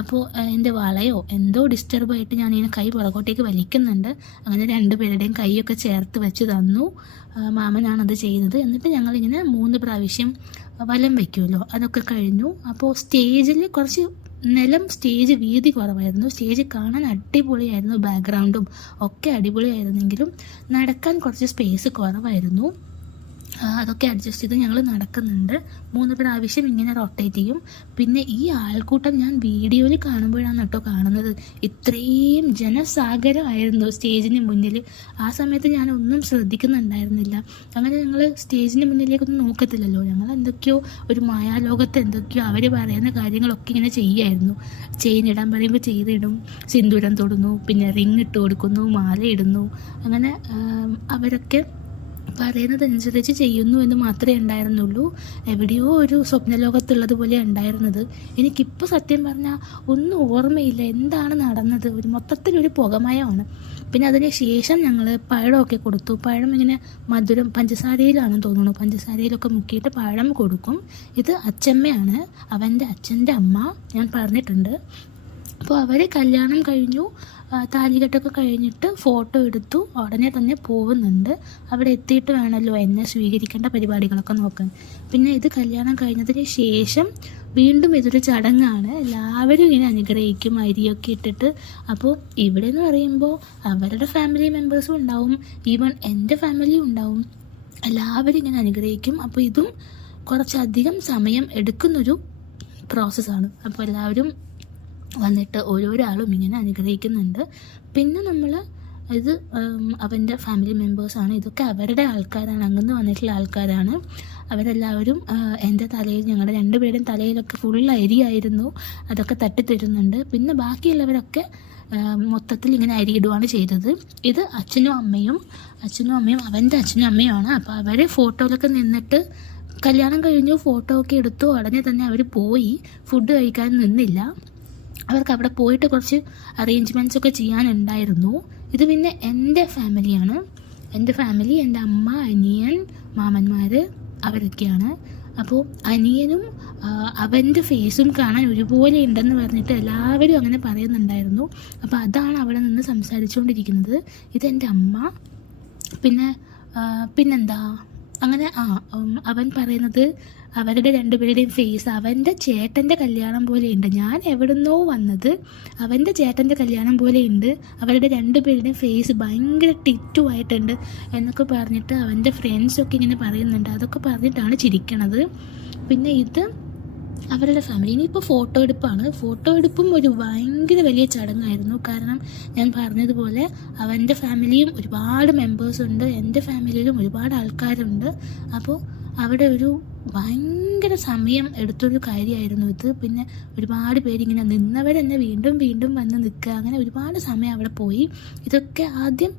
അപ്പോൾ എൻ്റെ വളയോ എന്തോ ഡിസ്റ്റർബായിട്ട് ഞാനിങ്ങനെ കൈ പുറകോട്ടേക്ക് വലിക്കുന്നുണ്ട്. അങ്ങനെ രണ്ടുപേരുടെയും കൈയൊക്കെ ചേർത്ത് വെച്ച് തന്നു. മാമനാണത് ചെയ്തത്. എന്നിട്ട് ഞങ്ങളിങ്ങനെ 3 പ്രാവശ്യം വലം വയ്ക്കുമല്ലോ, അതൊക്കെ കഴിഞ്ഞു. അപ്പോൾ സ്റ്റേജിൽ കുറച്ച് സ്റ്റേജ് വീതി കുറവായിരുന്നു. സ്റ്റേജ് കാണാൻ അടിപൊളിയായിരുന്നു, ബാക്ക്ഗ്രൗണ്ടും ഒക്കെ അടിപൊളിയായിരുന്നെങ്കിലും നടക്കാൻ കുറച്ച് സ്പേസ് കുറവായിരുന്നു. അതൊക്കെ അഡ്ജസ്റ്റ് ചെയ്ത് ഞങ്ങൾ നടക്കുന്നുണ്ട്. 3 പ്രാവശ്യം ഇങ്ങനെ റൊട്ടേറ്റ് ചെയ്യും. പിന്നെ ഈ ആൾക്കൂട്ടം ഞാൻ വീഡിയോയിൽ കാണുമ്പോഴാണ് കേട്ടോ കാണുന്നത്. ഇത്രയും ജനസാഗരമായിരുന്നു സ്റ്റേജിന് മുന്നിൽ. ആ സമയത്ത് ഞാനൊന്നും ശ്രദ്ധിക്കുന്നുണ്ടായിരുന്നില്ല. അങ്ങനെ ഞങ്ങൾ സ്റ്റേജിന് മുന്നിലേക്കൊന്നും നോക്കത്തില്ലല്ലോ. ഞങ്ങൾ എന്തൊക്കെയോ ഒരു മായാലോകത്ത് എന്തൊക്കെയോ അവർ പറയുന്ന കാര്യങ്ങളൊക്കെ ഇങ്ങനെ ചെയ്യായിരുന്നു. ചെയിൻ ഇടാൻ പറയുമ്പോൾ ചെയ്തിടും, സിന്ദൂരം തൊടുന്നു, പിന്നെ റിങ് ഇട്ട് കൊടുക്കുന്നു, മാല ഇടുന്നു. അങ്ങനെ അവരൊക്കെ പറയുന്നതനുസരിച്ച് ചെയ്യുന്നു എന്ന് മാത്രമേ ഉണ്ടായിരുന്നുള്ളൂ. എവിടെയോ ഒരു സ്വപ്നലോകത്തുള്ളത് പോലെ ഉണ്ടായിരുന്നത്. എനിക്കിപ്പോൾ സത്യം പറഞ്ഞാൽ ഒന്നും ഓർമ്മയില്ല എന്താണ് നടന്നത്. മൊത്തത്തിലൊരു പുകമയമാണ്. പിന്നെ അതിന് ശേഷം ഞങ്ങൾ പഴമൊക്കെ കൊടുത്തു. പഴം ഇങ്ങനെ മധുരം പഞ്ചസാരയിലാണെന്ന് തോന്നുന്നു, പഞ്ചസാരയിലൊക്കെ മുക്കിയിട്ട് പഴം കൊടുക്കും. ഇത് അച്ഛമ്മയാണ്, അവൻ്റെ അച്ഛൻ്റെ അമ്മ, ഞാൻ പറഞ്ഞിട്ടുണ്ട്. അപ്പോൾ അവർ കല്യാണം കഴിഞ്ഞു, താലികെട്ടൊക്കെ കഴിഞ്ഞിട്ട് ഫോട്ടോ എടുത്തു, ഉടനെ തന്നെ പോകുന്നുണ്ട്. അവിടെ എത്തിയിട്ട് വേണമല്ലോ എന്നെ സ്വീകരിക്കേണ്ട പരിപാടികളൊക്കെ നോക്കാൻ. പിന്നെ ഇത് കല്യാണം കഴിഞ്ഞതിന് ശേഷം വീണ്ടും ഇതൊരു ചടങ്ങാണ്. എല്ലാവരും ഇങ്ങനെ അനുഗ്രഹിക്കും, അരിയൊക്കെ ഇട്ടിട്ട്. അപ്പോൾ ഇവിടെ എന്ന് പറയുമ്പോൾ അവരുടെ ഫാമിലി മെമ്പേഴ്സും ഉണ്ടാവും, ഈവൻ എൻ്റെ ഫാമിലിയും ഉണ്ടാവും. എല്ലാവരും ഇങ്ങനെ അനുഗ്രഹിക്കും. അപ്പോൾ ഇതും കുറച്ചധികം സമയം എടുക്കുന്നൊരു പ്രോസസ്സാണ്. അപ്പോൾ എല്ലാവരും വന്നിട്ട് ഓരോരാളും ഇങ്ങനെ അനുഗ്രഹിക്കുന്നുണ്ട്. പിന്നെ നമ്മൾ ഇത് അവൻ്റെ ഫാമിലി മെമ്പേഴ്സാണ്, ഇതൊക്കെ അവരുടെ ആൾക്കാരാണ്, അങ്ങനെ വന്നിട്ടുള്ള ആൾക്കാരാണ്. അവരെല്ലാവരും എൻ്റെ തലയിൽ, ഞങ്ങളുടെ രണ്ടുപേരുടെയും തലയിലൊക്കെ ഫുൾ അരിയായിരുന്നു, അതൊക്കെ തട്ടിത്തരുന്നുണ്ട്. പിന്നെ ബാക്കിയുള്ളവരൊക്കെ മൊത്തത്തിൽ ഇങ്ങനെ അരിയിടുകയാണ് ചെയ്തത്. ഇത് അച്ഛനും അമ്മയും അവൻ്റെ അച്ഛനും അമ്മയുമാണ്. അപ്പോൾ അവർ ഫോട്ടോയിലൊക്കെ നിന്നിട്ട് കല്യാണം കഴിഞ്ഞു, ഫോട്ടോ ഒക്കെ എടുത്തു, ഉടനെ തന്നെ അവർ പോയി. ഫുഡ് കഴിക്കാൻ നിന്നില്ല. അവർക്ക് അവിടെ പോയിട്ട് കുറച്ച് അറേഞ്ച്മെൻറ്റ്സ് ഒക്കെ ചെയ്യാനുണ്ടായിരുന്നു. ഇത് പിന്നെ എൻ്റെ ഫാമിലിയാണ്. എൻ്റെ ഫാമിലി, എൻ്റെ അമ്മ, അനിയൻ, മാമന്മാർ, അവരൊക്കെയാണ്. അപ്പോൾ അനിയനും അവൻ്റെ ഫേസും കാണാൻ ഒരുപോലെ ഉണ്ടെന്ന് പറഞ്ഞിട്ട് എല്ലാവരും അങ്ങനെ പറയുന്നുണ്ടായിരുന്നു. അപ്പോൾ അതാണ് അവിടെ നിന്ന് സംസാരിച്ചുകൊണ്ടിരിക്കുന്നത്. ഇതെൻ്റെ അമ്മ. പിന്നെന്താ അങ്ങനെ അവൻ പറയുന്നത് അവരുടെ രണ്ടുപേരുടെയും ഫേസ് അവൻ്റെ ചേട്ടൻ്റെ കല്യാണം പോലെയുണ്ട്. ഞാൻ എവിടുന്നോ വന്നത് അവൻ്റെ ചേട്ടൻ്റെ കല്യാണം പോലെയുണ്ട്, അവരുടെ രണ്ടുപേരുടെയും ഫേസ് ഭയങ്കര ടിറ്റു ആയിട്ടുണ്ട് എന്നൊക്കെ പറഞ്ഞിട്ട് അവൻ്റെ ഫ്രണ്ട്സൊക്കെ ഇങ്ങനെ പറയുന്നുണ്ട്. അതൊക്കെ പറഞ്ഞിട്ടാണ് ചിരിക്കണത്. പിന്നെ ഇത് അവരുടെ ഫാമിലി. ഇനിയിപ്പോൾ ഫോട്ടോ എടുപ്പാണ്. ഫോട്ടോ എടുപ്പും ഒരു ഭയങ്കര വലിയ ചടങ്ങായിരുന്നു. കാരണം ഞാൻ പറഞ്ഞതുപോലെ അവൻ്റെ ഫാമിലിയും ഒരുപാട് മെമ്പേഴ്സ് ഉണ്ട്, എൻ്റെ ഫാമിലിയിലും ഒരുപാട് ആൾക്കാരുണ്ട്. അപ്പോൾ അവിടെ ഒരു ഭയങ്കര സമയം എടുത്തൊരു കാര്യമായിരുന്നു ഇത്. പിന്നെ ഒരുപാട് പേരിങ്ങനെ നിന്നവരെന്നെ വീണ്ടും വീണ്ടും വന്ന് നിൽക്കുക, അങ്ങനെ ഒരുപാട് സമയം അവിടെ പോയി. ഇതൊക്കെ ആദ്യം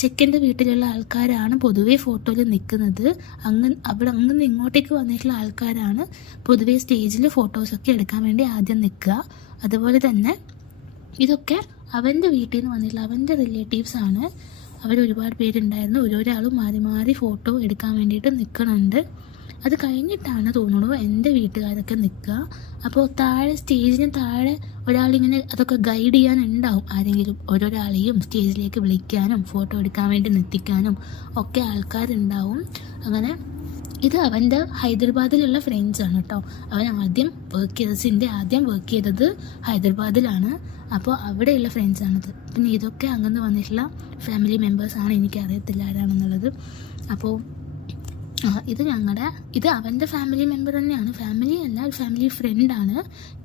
ചെക്കൻ്റെ വീട്ടിലുള്ള ആൾക്കാരാണ് പൊതുവേ ഫോട്ടോയിൽ നിൽക്കുന്നത്. അങ്ങനെ ഇങ്ങോട്ടേക്ക് വന്നിട്ടുള്ള ആൾക്കാരാണ് പൊതുവേ സ്റ്റേജിൽ ഫോട്ടോസൊക്കെ എടുക്കാൻ വേണ്ടി ആദ്യം നിൽക്കുക. അതുപോലെ തന്നെ ഇതൊക്കെ അവൻ്റെ വീട്ടിൽ നിന്ന് വന്നിട്ടുള്ള അവൻ്റെ റിലേറ്റീവ്സാണ്. അവരൊരുപാട് പേരുണ്ടായിരുന്നു. ഓരോരാളും മാറി മാറി ഫോട്ടോ എടുക്കാൻ വേണ്ടിയിട്ട് നിൽക്കണുണ്ട്. അത് കഴിഞ്ഞിട്ടാണ് തോന്നുന്നു എൻ്റെ വീട്ടുകാരൊക്കെ നിൽക്കുക. അപ്പോൾ സ്റ്റേജിന് താഴെ ഒരാളിങ്ങനെ അതൊക്കെ ഗൈഡ് ചെയ്യാനുണ്ടാവും. ആരെങ്കിലും ഓരോരാളെയും സ്റ്റേജിലേക്ക് വിളിക്കാനും ഫോട്ടോ എടുക്കാൻ വേണ്ടി നിർത്തിക്കാനും ഒക്കെ ആൾക്കാരുണ്ടാവും. അങ്ങനെ ഇത് അവൻ്റെ ഹൈദരാബാദിലുള്ള ഫ്രണ്ട്സാണ് കേട്ടോ. അവൻ ആദ്യം വർക്ക് ചെയ്തത് ഹൈദരാബാദിലാണ്. അപ്പോൾ അവിടെയുള്ള ഫ്രണ്ട്സാണിത്. പിന്നെ ഇതൊക്കെ അങ്ങനെ വന്നിട്ടുള്ള ഫാമിലി മെമ്പേഴ്സാണ്. എനിക്കറിയത്തില്ല ആരാണെന്നുള്ളത്. അപ്പോൾ ഇത് അവൻ്റെ ഫാമിലി മെമ്പർ തന്നെയാണ്. ഫാമിലി അല്ല, ഒരു ഫാമിലി ഫ്രണ്ടാണ്.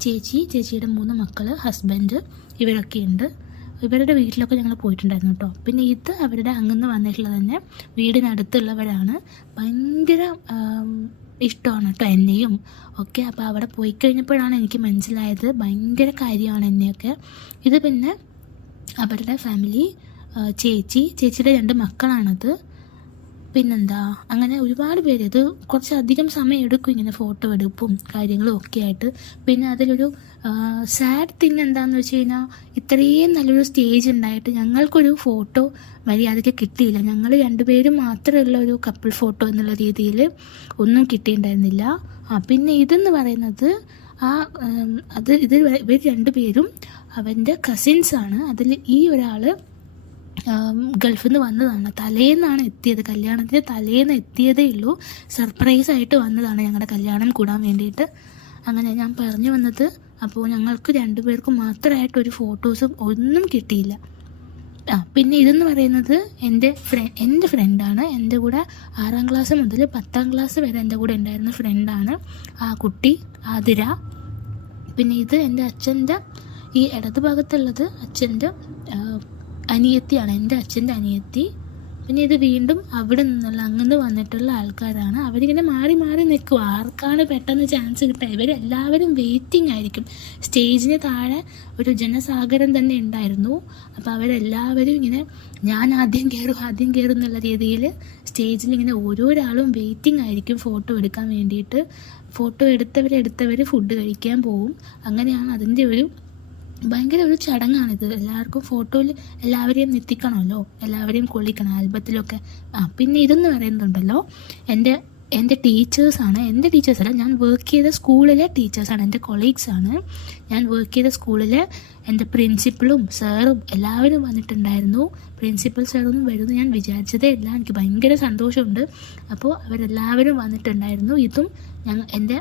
ചേച്ചിയുടെ 3 മക്കൾ, ഹസ്ബൻഡ്, ഇവരൊക്കെ ഉണ്ട്. ഇവരുടെ വീട്ടിലൊക്കെ ഞങ്ങൾ പോയിട്ടുണ്ടായിരുന്നു കേട്ടോ. പിന്നെ ഇത് അവരുടെ അങ്ങനെ വന്നിട്ടുള്ളത് തന്നെ വീടിനടുത്തുള്ളവരാണ്. ഭയങ്കര ഇഷ്ടമാണ് കേട്ടോ എന്നെയും ഒക്കെ. അപ്പോൾ അവിടെ പോയി കഴിഞ്ഞപ്പോഴാണ് എനിക്ക് മനസ്സിലായത് ഭയങ്കര കാര്യമാണ് എന്നെയൊക്കെ. ഇത് പിന്നെ അവരുടെ ഫാമിലി, ചേച്ചിയുടെ 2 മക്കളാണത്. പിന്നെന്താ അങ്ങനെ ഒരുപാട് പേര്. ഇത് കുറച്ചധികം സമയം എടുക്കും ഇങ്ങനെ ഫോട്ടോ എടുപ്പും കാര്യങ്ങളും ഒക്കെ ആയിട്ട്. പിന്നെ അതിലൊരു സാഡ് തിങ് എന്താണെന്ന് വെച്ച് കഴിഞ്ഞാൽ ഇത്രയും നല്ലൊരു സ്റ്റേജ് ഉണ്ടായിട്ട് ഞങ്ങൾക്കൊരു ഫോട്ടോ മര്യാദയ്ക്ക് കിട്ടിയില്ല. ഞങ്ങൾ 2 പേരും മാത്രമുള്ള ഒരു കപ്പിൾ ഫോട്ടോ എന്നുള്ള രീതിയിൽ ഒന്നും കിട്ടിയിട്ടുണ്ടായിരുന്നില്ല. പിന്നെ ഇതെന്ന് പറയുന്നത് ഇവർ 2 പേരും അവൻ്റെ കസിൻസാണ്. അതിൽ ഈ ഒരാൾ ഗൾഫിൽ നിന്ന് വന്നതാണ്. തലേന്നാണ് എത്തിയത്, കല്യാണത്തിന് തലേന്ന് എത്തിയതേ ഉള്ളൂ. സർപ്രൈസായിട്ട് വന്നതാണ് ഞങ്ങളുടെ കല്യാണം കൂടാൻ വേണ്ടിയിട്ട്. അങ്ങനെ ഞാൻ പറഞ്ഞു വന്നത്, അപ്പോൾ ഞങ്ങൾക്ക് 2 പേർക്കും മാത്രമായിട്ടൊരു ഫോട്ടോസും ഒന്നും കിട്ടിയില്ല. പിന്നെ ഇതെന്ന് പറയുന്നത് എൻ്റെ ഫ്രണ്ടാണ്. എൻ്റെ കൂടെ 6ാം ക്ലാസ് മുതൽ 10ാം ക്ലാസ് വരെ എൻ്റെ കൂടെ ഉണ്ടായിരുന്ന ഫ്രണ്ടാണ് ആ കുട്ടി, ആതിര. പിന്നെ ഇത് എൻ്റെ അച്ഛൻ്റെ ഈ ഇടത് ഭാഗത്തുള്ളത് അച്ഛൻ്റെ അനിയത്തിയാണ്, എൻ്റെ അച്ഛൻ്റെ അനിയത്തി. പിന്നെ ഇത് വീണ്ടും അവിടെ നിന്നുള്ള അങ്ങനെ വന്നിട്ടുള്ള ആൾക്കാരാണ്. അവരിങ്ങനെ മാറി മാറി നിൽക്കും, ആർക്കാണ് പെട്ടെന്ന് ചാൻസ് കിട്ടുക. ഇവരെല്ലാവരും വെയിറ്റിംഗ് ആയിരിക്കും. സ്റ്റേജിന് താഴെ ഒരു ജനസാഗരം തന്നെ ഉണ്ടായിരുന്നു. അപ്പോൾ അവരെല്ലാവരും ഇങ്ങനെ ഞാൻ ആദ്യം കയറും എന്നുള്ള രീതിയിൽ സ്റ്റേജിൽ ഇങ്ങനെ ഓരോരാളും വെയിറ്റിംഗ് ആയിരിക്കും ഫോട്ടോ എടുക്കാൻ വേണ്ടിയിട്ട്. ഫോട്ടോ എടുത്തവർ ഫുഡ് കഴിക്കാൻ പോവും. അങ്ങനെയാണ് അതിൻ്റെ ഭയങ്കര ഒരു ചടങ്ങാണിത്. എല്ലാവർക്കും ഫോട്ടോയിൽ എല്ലാവരെയും എത്തിക്കണമല്ലോ, എല്ലാവരെയും കൊള്ളിക്കണം ആൽബത്തിലൊക്കെ. പിന്നെ ഇതെന്ന് പറയുന്നുണ്ടല്ലോ എൻ്റെ ടീച്ചേഴ്സാണ്. എൻ്റെ ടീച്ചേഴ്സല്ല, ഞാൻ വർക്ക് ചെയ്ത സ്കൂളിലെ ടീച്ചേഴ്സാണ്, എൻ്റെ കൊളീഗ്സാണ്. ഞാൻ വർക്ക് ചെയ്ത സ്കൂളിലെ എൻ്റെ പ്രിൻസിപ്പളും സാറും എല്ലാവരും വന്നിട്ടുണ്ടായിരുന്നു. പ്രിൻസിപ്പൽ സാറൊന്നും വരുമെന്ന് ഞാൻ വിചാരിച്ചതേ ഇല്ല. എനിക്ക് ഭയങ്കര സന്തോഷമുണ്ട്. അപ്പോൾ അവരെല്ലാവരും വന്നിട്ടുണ്ടായിരുന്നു. ഇതും എൻ്റെ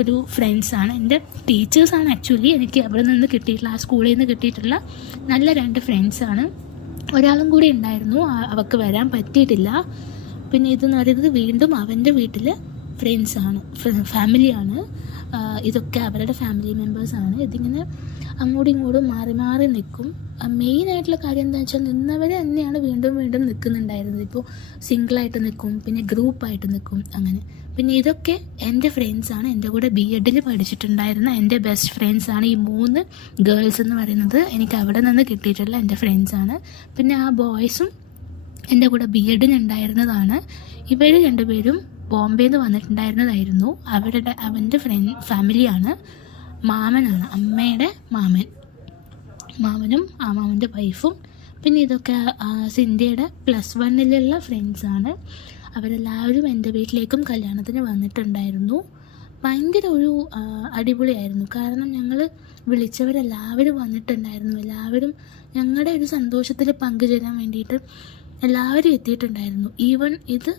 ഒരു ഫ്രണ്ട്സാണ്, എൻ്റെ ടീച്ചേഴ്സാണ്. ആക്ച്വലി എനിക്ക് അവിടെ നിന്ന് കിട്ടിയിട്ടുള്ള, ആ സ്കൂളിൽ നിന്ന് കിട്ടിയിട്ടുള്ള നല്ല 2 ഫ്രണ്ട്സാണ്. ഒരാളും കൂടി ഉണ്ടായിരുന്നു, അവൾക്ക് വരാൻ പറ്റിയിട്ടില്ല. പിന്നെ ഇതെന്ന് പറയുന്നത് വീണ്ടും അവൻ്റെ വീട്ടിലെ ഫ്രണ്ട്സാണ്, ഫാമിലിയാണ്. ഇതൊക്കെ അവരുടെ ഫാമിലി മെമ്പേഴ്സാണ്. ഇതിങ്ങനെ അങ്ങോട്ടും ഇങ്ങോട്ടും മാറി മാറി നിൽക്കും. മെയിനായിട്ടുള്ള കാര്യം എന്താ വെച്ചാൽ നിന്നവർ തന്നെയാണ് വീണ്ടും വീണ്ടും നിൽക്കുന്നുണ്ടായിരുന്നത്. ഇപ്പോൾ സിംഗിളായിട്ട് നിൽക്കും, പിന്നെ ഗ്രൂപ്പായിട്ട് നിൽക്കും, അങ്ങനെ. പിന്നെ ഇതൊക്കെ എൻ്റെ ഫ്രണ്ട്സാണ്, എൻ്റെ കൂടെ B.Ed പഠിച്ചിട്ടുണ്ടായിരുന്ന എൻ്റെ ബെസ്റ്റ് ഫ്രണ്ട്സാണ്. ഈ 3 ഗേൾസ് എന്ന് പറയുന്നത് എനിക്ക് അവിടെ നിന്ന് കിട്ടിയിട്ടുള്ള എൻ്റെ ഫ്രണ്ട്സാണ്. പിന്നെ ആ ബോയ്സും എൻ്റെ കൂടെ B.Ed ഉണ്ടായിരുന്നതാണ്. ഇവർ 2 പേരും ബോംബെയിൽ നിന്ന് വന്നിട്ടുണ്ടായിരുന്നതായിരുന്നു. അവൻ്റെ ഫാമിലിയാണ്, മാമനാണ്, അമ്മയുടെ മാമനും ആ മാമൻ്റെ വൈഫും. പിന്നെ ഇതൊക്കെ സിന്ധ്യയുടെ +1 ഫ്രണ്ട്സാണ്. അവരെല്ലാവരും എൻ്റെ വീട്ടിലേക്കും കല്യാണത്തിന് വന്നിട്ടുണ്ടായിരുന്നു. ഭയങ്കര ഒരു അടിപൊളിയായിരുന്നു. കാരണം ഞങ്ങൾ വിളിച്ചവരെല്ലാവരും വന്നിട്ടുണ്ടായിരുന്നു. എല്ലാവരും ഞങ്ങളുടെ ഒരു സന്തോഷത്തിൽ പങ്കുചേരാൻ വേണ്ടിയിട്ട് എല്ലാവരും എത്തിയിട്ടുണ്ടായിരുന്നു. ഈവൻ ഇത്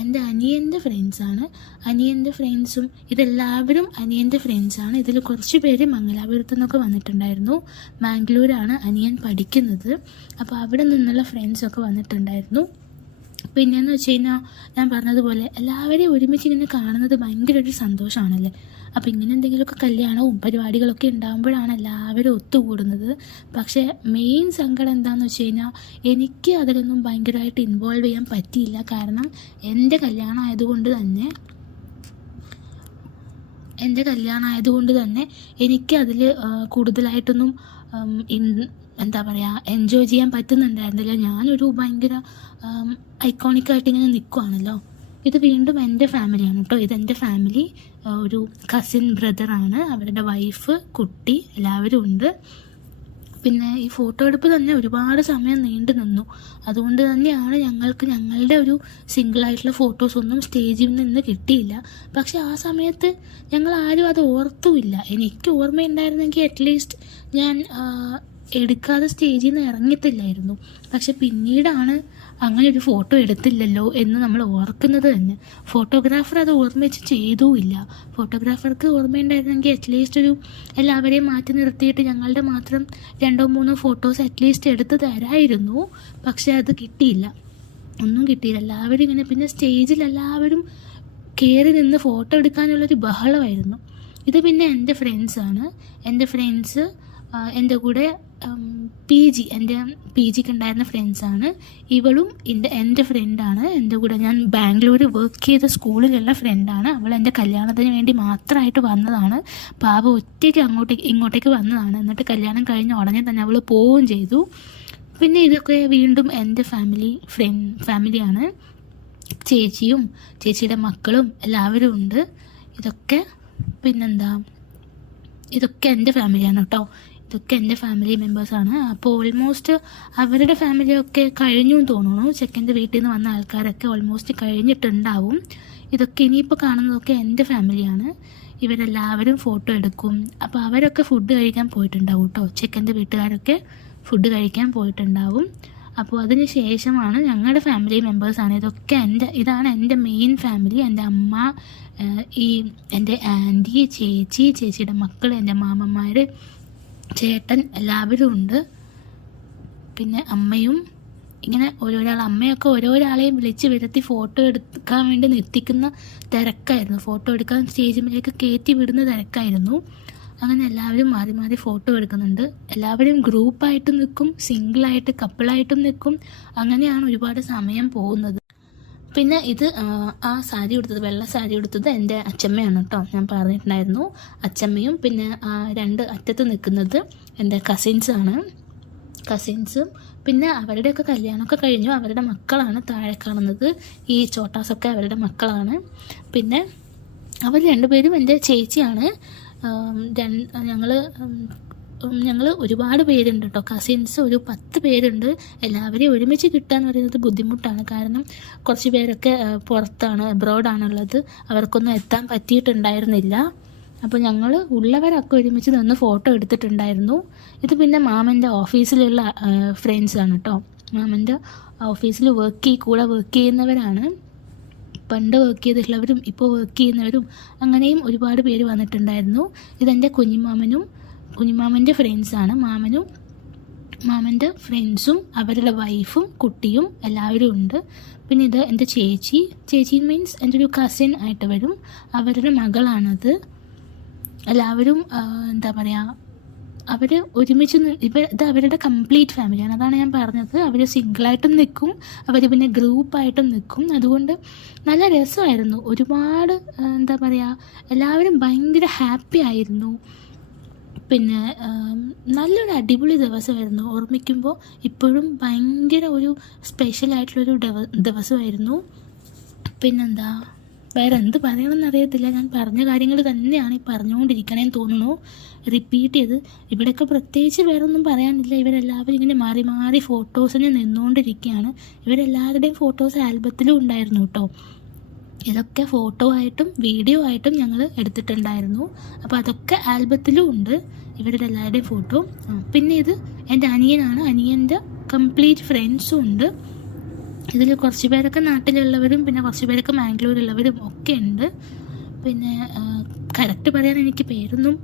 എൻ്റെ അനിയൻ്റെ ഫ്രണ്ട്സാണ്. അനിയൻ്റെ ഫ്രണ്ട്സും ഇതെല്ലാവരും അനിയൻ്റെ ഫ്രണ്ട്സാണ്. ഇതിൽ കുറച്ച് പേര് മംഗലാപുരത്തു നിന്നൊക്കെ വന്നിട്ടുണ്ടായിരുന്നു. മാംഗ്ലൂരാണ് അനിയൻ പഠിക്കുന്നത്. അപ്പോൾ അവിടെ നിന്നുള്ള ഫ്രണ്ട്സൊക്കെ വന്നിട്ടുണ്ടായിരുന്നു. പിന്നെയെന്ന് വെച്ച് കഴിഞ്ഞാൽ ഞാൻ പറഞ്ഞതുപോലെ എല്ലാവരെയും ഒരുമിച്ച് ഇങ്ങനെ കാണുന്നത് ഭയങ്കര ഒരു സന്തോഷമാണല്ലേ. അപ്പോൾ ഇങ്ങനെ എന്തെങ്കിലുമൊക്കെ കല്യാണവും പരിപാടികളൊക്കെ ഉണ്ടാകുമ്പോഴാണ് എല്ലാവരും ഒത്തുകൂടുന്നത്. പക്ഷേ മെയിൻ സങ്കടം എന്താണെന്ന് വെച്ച് കഴിഞ്ഞാൽ എനിക്ക് അതിലൊന്നും ഭയങ്കരമായിട്ട് ഇൻവോൾവ് ചെയ്യാൻ പറ്റിയില്ല. കാരണം എൻ്റെ കല്യാണം ആയതുകൊണ്ട് തന്നെ എനിക്ക് അതിൽ കൂടുതലായിട്ടൊന്നും എന്താ പറയുക എൻജോയ് ചെയ്യാൻ പറ്റുന്നുണ്ടായിരുന്നില്ല. ഞാനൊരു ഭയങ്കര ഐക്കോണിക്കായിട്ട് ഇങ്ങനെ നിൽക്കുവാണല്ലോ. ഇത് വീണ്ടും എൻ്റെ ഫാമിലിയാണ് കേട്ടോ. ഇതെൻ്റെ ഫാമിലി, ഒരു കസിൻ ബ്രദറാണ്, അവരുടെ വൈഫ്, കുട്ടി എല്ലാവരും ഉണ്ട്. പിന്നെ ഈ ഫോട്ടോ എടുപ്പ് തന്നെ ഒരുപാട് സമയം നീണ്ടു നിന്നു. അതുകൊണ്ട് തന്നെയാണ് ഞങ്ങൾക്ക് ഞങ്ങളുടെ ഒരു സിംഗിളായിട്ടുള്ള ഫോട്ടോസൊന്നും സ്റ്റേജിൽ നിന്ന് കിട്ടിയില്ല. പക്ഷെ ആ സമയത്ത് ഞങ്ങൾ ആരും അത് ഓർത്തുമില്ല. എനിക്ക് ഓർമ്മയുണ്ടായിരുന്നെങ്കിൽ അറ്റ്ലീസ്റ്റ് ഞാൻ എടുക്കാതെ സ്റ്റേജിൽ നിന്ന് ഇറങ്ങത്തില്ലായിരുന്നു. പക്ഷെ പിന്നീടാണ് അങ്ങനെ ഒരു ഫോട്ടോ എടുത്തില്ലല്ലോ എന്ന് നമ്മൾ ഓർക്കുന്നത് തന്നെ. ഫോട്ടോഗ്രാഫർ അത് ഓർമ്മിച്ച് ചെയ്തുമില്ല. ഫോട്ടോഗ്രാഫർക്ക് ഓർമ്മയുണ്ടായിരുന്നെങ്കിൽ അറ്റ്ലീസ്റ്റ് ഒരു എല്ലാവരെയും മാറ്റി നിർത്തിയിട്ട് ഞങ്ങളുടെ മാത്രം 2-3 ഫോട്ടോസ് അറ്റ്ലീസ്റ്റ് എടുത്ത് തരായിരുന്നു. പക്ഷെ അത് കിട്ടിയില്ല, ഒന്നും കിട്ടിയില്ല. എല്ലാവരും ഇങ്ങനെ, പിന്നെ സ്റ്റേജിൽ എല്ലാവരും കയറി നിന്ന് ഫോട്ടോ എടുക്കാനുള്ളൊരു ബഹളമായിരുന്നു. ഇത് പിന്നെ എൻ്റെ ഫ്രണ്ട്സാണ്. എൻ്റെ ഫ്രണ്ട്സ് എൻ്റെ കൂടെ എൻ്റെ പി ജിക്ക് ഉണ്ടായിരുന്ന ഫ്രണ്ട്സാണ്. ഇവളും എൻ്റെ ഫ്രണ്ടാണ്. എൻ്റെ കൂടെ ഞാൻ ബാംഗ്ലൂർ വർക്ക് ചെയ്ത സ്കൂളിലുള്ള ഫ്രണ്ടാണ്. അവൾ എൻ്റെ കല്യാണത്തിന് വേണ്ടി മാത്രമായിട്ട് വന്നതാണ്. പാപ ഒറ്റയ്ക്ക് ഇങ്ങോട്ടേക്ക് വന്നതാണ്. എന്നിട്ട് കല്യാണം കഴിഞ്ഞ ഉടനെ തന്നെ അവൾ പോവുകയും ചെയ്തു. പിന്നെ ഇതൊക്കെ വീണ്ടും എൻ്റെ ഫാമിലിയാണ്. ചേച്ചിയും ചേച്ചിയുടെ മക്കളും എല്ലാവരും ഉണ്ട്. ഇതൊക്കെ എൻ്റെ ഫാമിലിയാണ് കേട്ടോ. ഇതൊക്കെ എൻ്റെ ഫാമിലി മെമ്പേഴ്സാണ്. അപ്പോൾ ഓൾമോസ്റ്റ് അവരുടെ ഫാമിലിയൊക്കെ കഴിഞ്ഞു എന്ന് തോന്നുന്നു. ചെക്കൻ്റെ വീട്ടിൽ നിന്ന് വന്ന ആൾക്കാരൊക്കെ ഓൾമോസ്റ്റ് കഴിഞ്ഞിട്ടുണ്ടാവും. ഇതൊക്കെ ഇനിയിപ്പോൾ കാണുന്നതൊക്കെ എൻ്റെ ഫാമിലിയാണ്. ഇവരെല്ലാവരും ഫോട്ടോ എടുക്കും. അപ്പോൾ അവരൊക്കെ ഫുഡ് കഴിക്കാൻ പോയിട്ടുണ്ടാവും കേട്ടോ. ചെക്കൻ്റെ വീട്ടുകാരൊക്കെ ഫുഡ് കഴിക്കാൻ പോയിട്ടുണ്ടാവും. അപ്പോൾ അതിന് ശേഷമാണ് ഞങ്ങളുടെ ഫാമിലി മെമ്പേഴ്സാണ് ഇതൊക്കെ. ഇതാണ് എൻ്റെ മെയിൻ ഫാമിലി. എൻ്റെ അമ്മ, എൻ്റെ ആൻറ്റി, ചേച്ചിയുടെ മക്കൾ, എൻ്റെ മാമന്മാർ, ചേട്ടൻ എല്ലാവരും ഉണ്ട്. പിന്നെ അമ്മയും ഇങ്ങനെ അമ്മയൊക്കെ ഓരോരാളെയും വിളിച്ച് വരുത്തി ഫോട്ടോ എടുക്കാൻ വേണ്ടി നിർത്തിക്കുന്ന തിരക്കായിരുന്നു. ഫോട്ടോ എടുക്കാൻ സ്റ്റേജിലേക്ക് കയറ്റി വിടുന്ന തിരക്കായിരുന്നു. അങ്ങനെ എല്ലാവരും മാറി മാറി ഫോട്ടോ എടുക്കുന്നുണ്ട്. എല്ലാവരും ഗ്രൂപ്പായിട്ട് നിൽക്കും, സിംഗിളായിട്ട് കപ്പിളായിട്ടും നിൽക്കും. അങ്ങനെയാണ് ഒരുപാട് സമയം പോകുന്നത്. പിന്നെ ഇത് വെള്ള സാരി ഉടുത്തത് എൻ്റെ അച്ചമ്മയാണ് കേട്ടോ. ഞാൻ പറഞ്ഞിട്ടുണ്ടായിരുന്നു, അച്ചമ്മയും. പിന്നെ 2 അറ്റത്ത് നിൽക്കുന്നത് എൻ്റെ കസിൻസും. പിന്നെ അവരുടെയൊക്കെ കല്യാണമൊക്കെ കഴിഞ്ഞു. അവരുടെ മക്കളാണ് താഴെ കാണുന്നത്. ഈ ചോട്ടാസൊക്കെ അവരുടെ മക്കളാണ്. പിന്നെ അവർ 2 പേരും എൻ്റെ ചേച്ചിയാണ്. ഞങ്ങൾ ഒരുപാട് പേരുണ്ട് കേട്ടോ. കസിൻസ് ഒരു 10 പേരുണ്ട്. എല്ലാവരെയും ഒരുമിച്ച് കിട്ടുക എന്ന് പറയുന്നത് ബുദ്ധിമുട്ടാണ്. കാരണം കുറച്ച് പേരൊക്കെ പുറത്താണ്, അബ്രോഡാണുള്ളത്. അവർക്കൊന്നും എത്താൻ പറ്റിയിട്ടുണ്ടായിരുന്നില്ല. അപ്പോൾ ഞങ്ങൾ ഉള്ളവരൊക്കെ ഒരുമിച്ച് നിന്ന് ഫോട്ടോ എടുത്തിട്ടുണ്ടായിരുന്നു. ഇത് പിന്നെ മാമൻ്റെ ഓഫീസിലുള്ള ഫ്രണ്ട്സാണ് കേട്ടോ. മാമൻ്റെ ഓഫീസിൽ കൂടെ വർക്ക് ചെയ്യുന്നവരാണ്. പണ്ട് വർക്ക് ചെയ്തിട്ടുള്ളവരും ഇപ്പോൾ വർക്ക് ചെയ്യുന്നവരും അങ്ങനെയും ഒരുപാട് പേര് വന്നിട്ടുണ്ടായിരുന്നു. ഇതെൻ്റെ കുഞ്ഞിമാമൻ്റെ ഫ്രണ്ട്സാണ്. മാമൻ്റെ ഫ്രണ്ട്സും അവരുടെ വൈഫും കുട്ടിയും എല്ലാവരും ഉണ്ട്. പിന്നെ ഇത് എൻ്റെ ചേച്ചി മീൻസ് എൻ്റെ ഒരു കസിൻ ആയിട്ട് വരും. അവരുടെ മകളാണത്. എല്ലാവരും എന്താ പറയുക, അവർ ഒരുമിച്ച് ഇത് അവരുടെ കംപ്ലീറ്റ് ഫാമിലിയാണ്. അതാണ് ഞാൻ പറഞ്ഞത്. അവർ സിംഗിളായിട്ടും നിൽക്കും, അവർ പിന്നെ ഗ്രൂപ്പായിട്ടും നിൽക്കും. അതുകൊണ്ട് നല്ല രസമായിരുന്നു. ഒരുപാട് എന്താ പറയുക, എല്ലാവരും ഭയങ്കര ഹാപ്പി ആയിരുന്നു. പിന്നെ നല്ലൊരു അടിപൊളി ദിവസമായിരുന്നു. ഓർമ്മിക്കുമ്പോൾ ഇപ്പോഴും ഭയങ്കര ഒരു സ്പെഷ്യലായിട്ടുള്ളൊരു ദിവസമായിരുന്നു. പിന്നെന്താ, വേറെ എന്ത് പറയണമെന്ന് അറിയത്തില്ല. ഞാൻ പറഞ്ഞ കാര്യങ്ങൾ തന്നെയാണ് ഈ പറഞ്ഞുകൊണ്ടിരിക്കണേന്ന് തോന്നുന്നു, റിപ്പീറ്റ് ചെയ്ത്. ഇവിടെയൊക്കെ പ്രത്യേകിച്ച് വേറെ ഒന്നും പറയാനില്ല. ഇവരെല്ലാവരും ഇങ്ങനെ മാറി മാറി ഫോട്ടോസിന് നിന്നുകൊണ്ടിരിക്കുകയാണ്. ഇവരെല്ലാവരുടെയും ഫോട്ടോസ് ആൽബത്തിലും ഉണ്ടായിരുന്നു കേട്ടോ. ഇതൊക്കെ ഫോട്ടോ ആയിട്ടും വീഡിയോ ആയിട്ടും ഞങ്ങൾ എടുത്തിട്ടുണ്ടായിരുന്നു. അപ്പോൾ അതൊക്കെ ആൽബത്തിലും ഉണ്ട് ഇവരുടെ എല്ലാവരുടെയും ഫോട്ടോ. പിന്നെ ഇത് എൻ്റെ അനിയനാണ്. അനിയൻ്റെ കംപ്ലീറ്റ് ഫ്രണ്ട്സും ഉണ്ട്. ഇതിൽ കുറച്ച് പേരൊക്കെ നാട്ടിലുള്ളവരും പിന്നെ കുറച്ച് പേരൊക്കെ മാംഗ്ലൂരുള്ളവരും ഒക്കെ ഉണ്ട്. പിന്നെ കറക്റ്റ് പറയാൻ എനിക്ക് പേരൊന്നും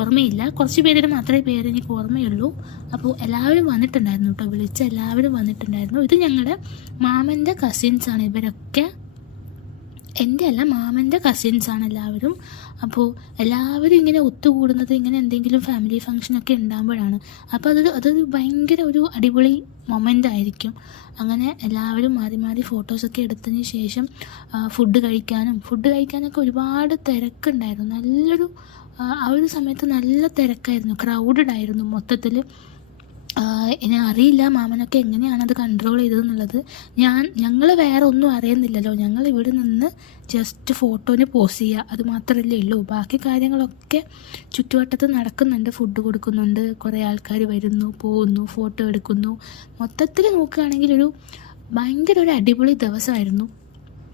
ഓർമ്മയില്ല. കുറച്ച് പേരുടെ മാത്രമേ പേര് എനിക്ക് ഓർമ്മയുള്ളൂ. അപ്പോൾ എല്ലാവരും വന്നിട്ടുണ്ടായിരുന്നു കേട്ടോ. വിളിച്ച എല്ലാവരും വന്നിട്ടുണ്ടായിരുന്നു. ഇത് ഞങ്ങളുടെ മാമൻ്റെ കസിൻസാണ് ഇവരൊക്കെ. എൻ്റെ അല്ല, മാമൻ്റെ കസിൻസാണ് എല്ലാവരും. അപ്പോൾ എല്ലാവരും ഇങ്ങനെ ഒത്തുകൂടുന്നത് ഇങ്ങനെ എന്തെങ്കിലും ഫാമിലി ഫങ്ഷനൊക്കെ ഉണ്ടാകുമ്പോഴാണ്. അപ്പോൾ അതൊരു ഭയങ്കര ഒരു അടിപൊളി മൊമെൻ്റ് ആയിരിക്കും. അങ്ങനെ എല്ലാവരും മാറി മാറി ഫോട്ടോസൊക്കെ എടുത്തതിന് ശേഷം ഫുഡ് കഴിക്കാനൊക്കെ ഒരുപാട് തിരക്കുണ്ടായിരുന്നു. നല്ലൊരു ആ ഒരു സമയത്ത് നല്ല തിരക്കായിരുന്നു, ക്രൗഡഡ് ആയിരുന്നു മൊത്തത്തിൽ. എന്നെ അറിയില്ല മാമനൊക്കെ എങ്ങനെയാണ് അത് കൺട്രോൾ ചെയ്തതെന്നുള്ളത്. ഞങ്ങൾ വേറെ ഒന്നും അറിയുന്നില്ലല്ലോ. ഞങ്ങൾ ഇവിടെ നിന്ന് ജസ്റ്റ് ഫോട്ടോന് പോസ് ചെയ്യുക, അത് മാത്രമല്ലേ ഉള്ളൂ. ബാക്കി കാര്യങ്ങളൊക്കെ ചുറ്റുവട്ടത്ത് നടക്കുന്നുണ്ട്. ഫുഡ് കൊടുക്കുന്നുണ്ട്, കുറേ ആൾക്കാർ വരുന്നു പോകുന്നു, ഫോട്ടോ എടുക്കുന്നു. മൊത്തത്തിൽ നോക്കുകയാണെങ്കിൽ ഭയങ്കര ഒരു അടിപൊളി ദിവസമായിരുന്നു.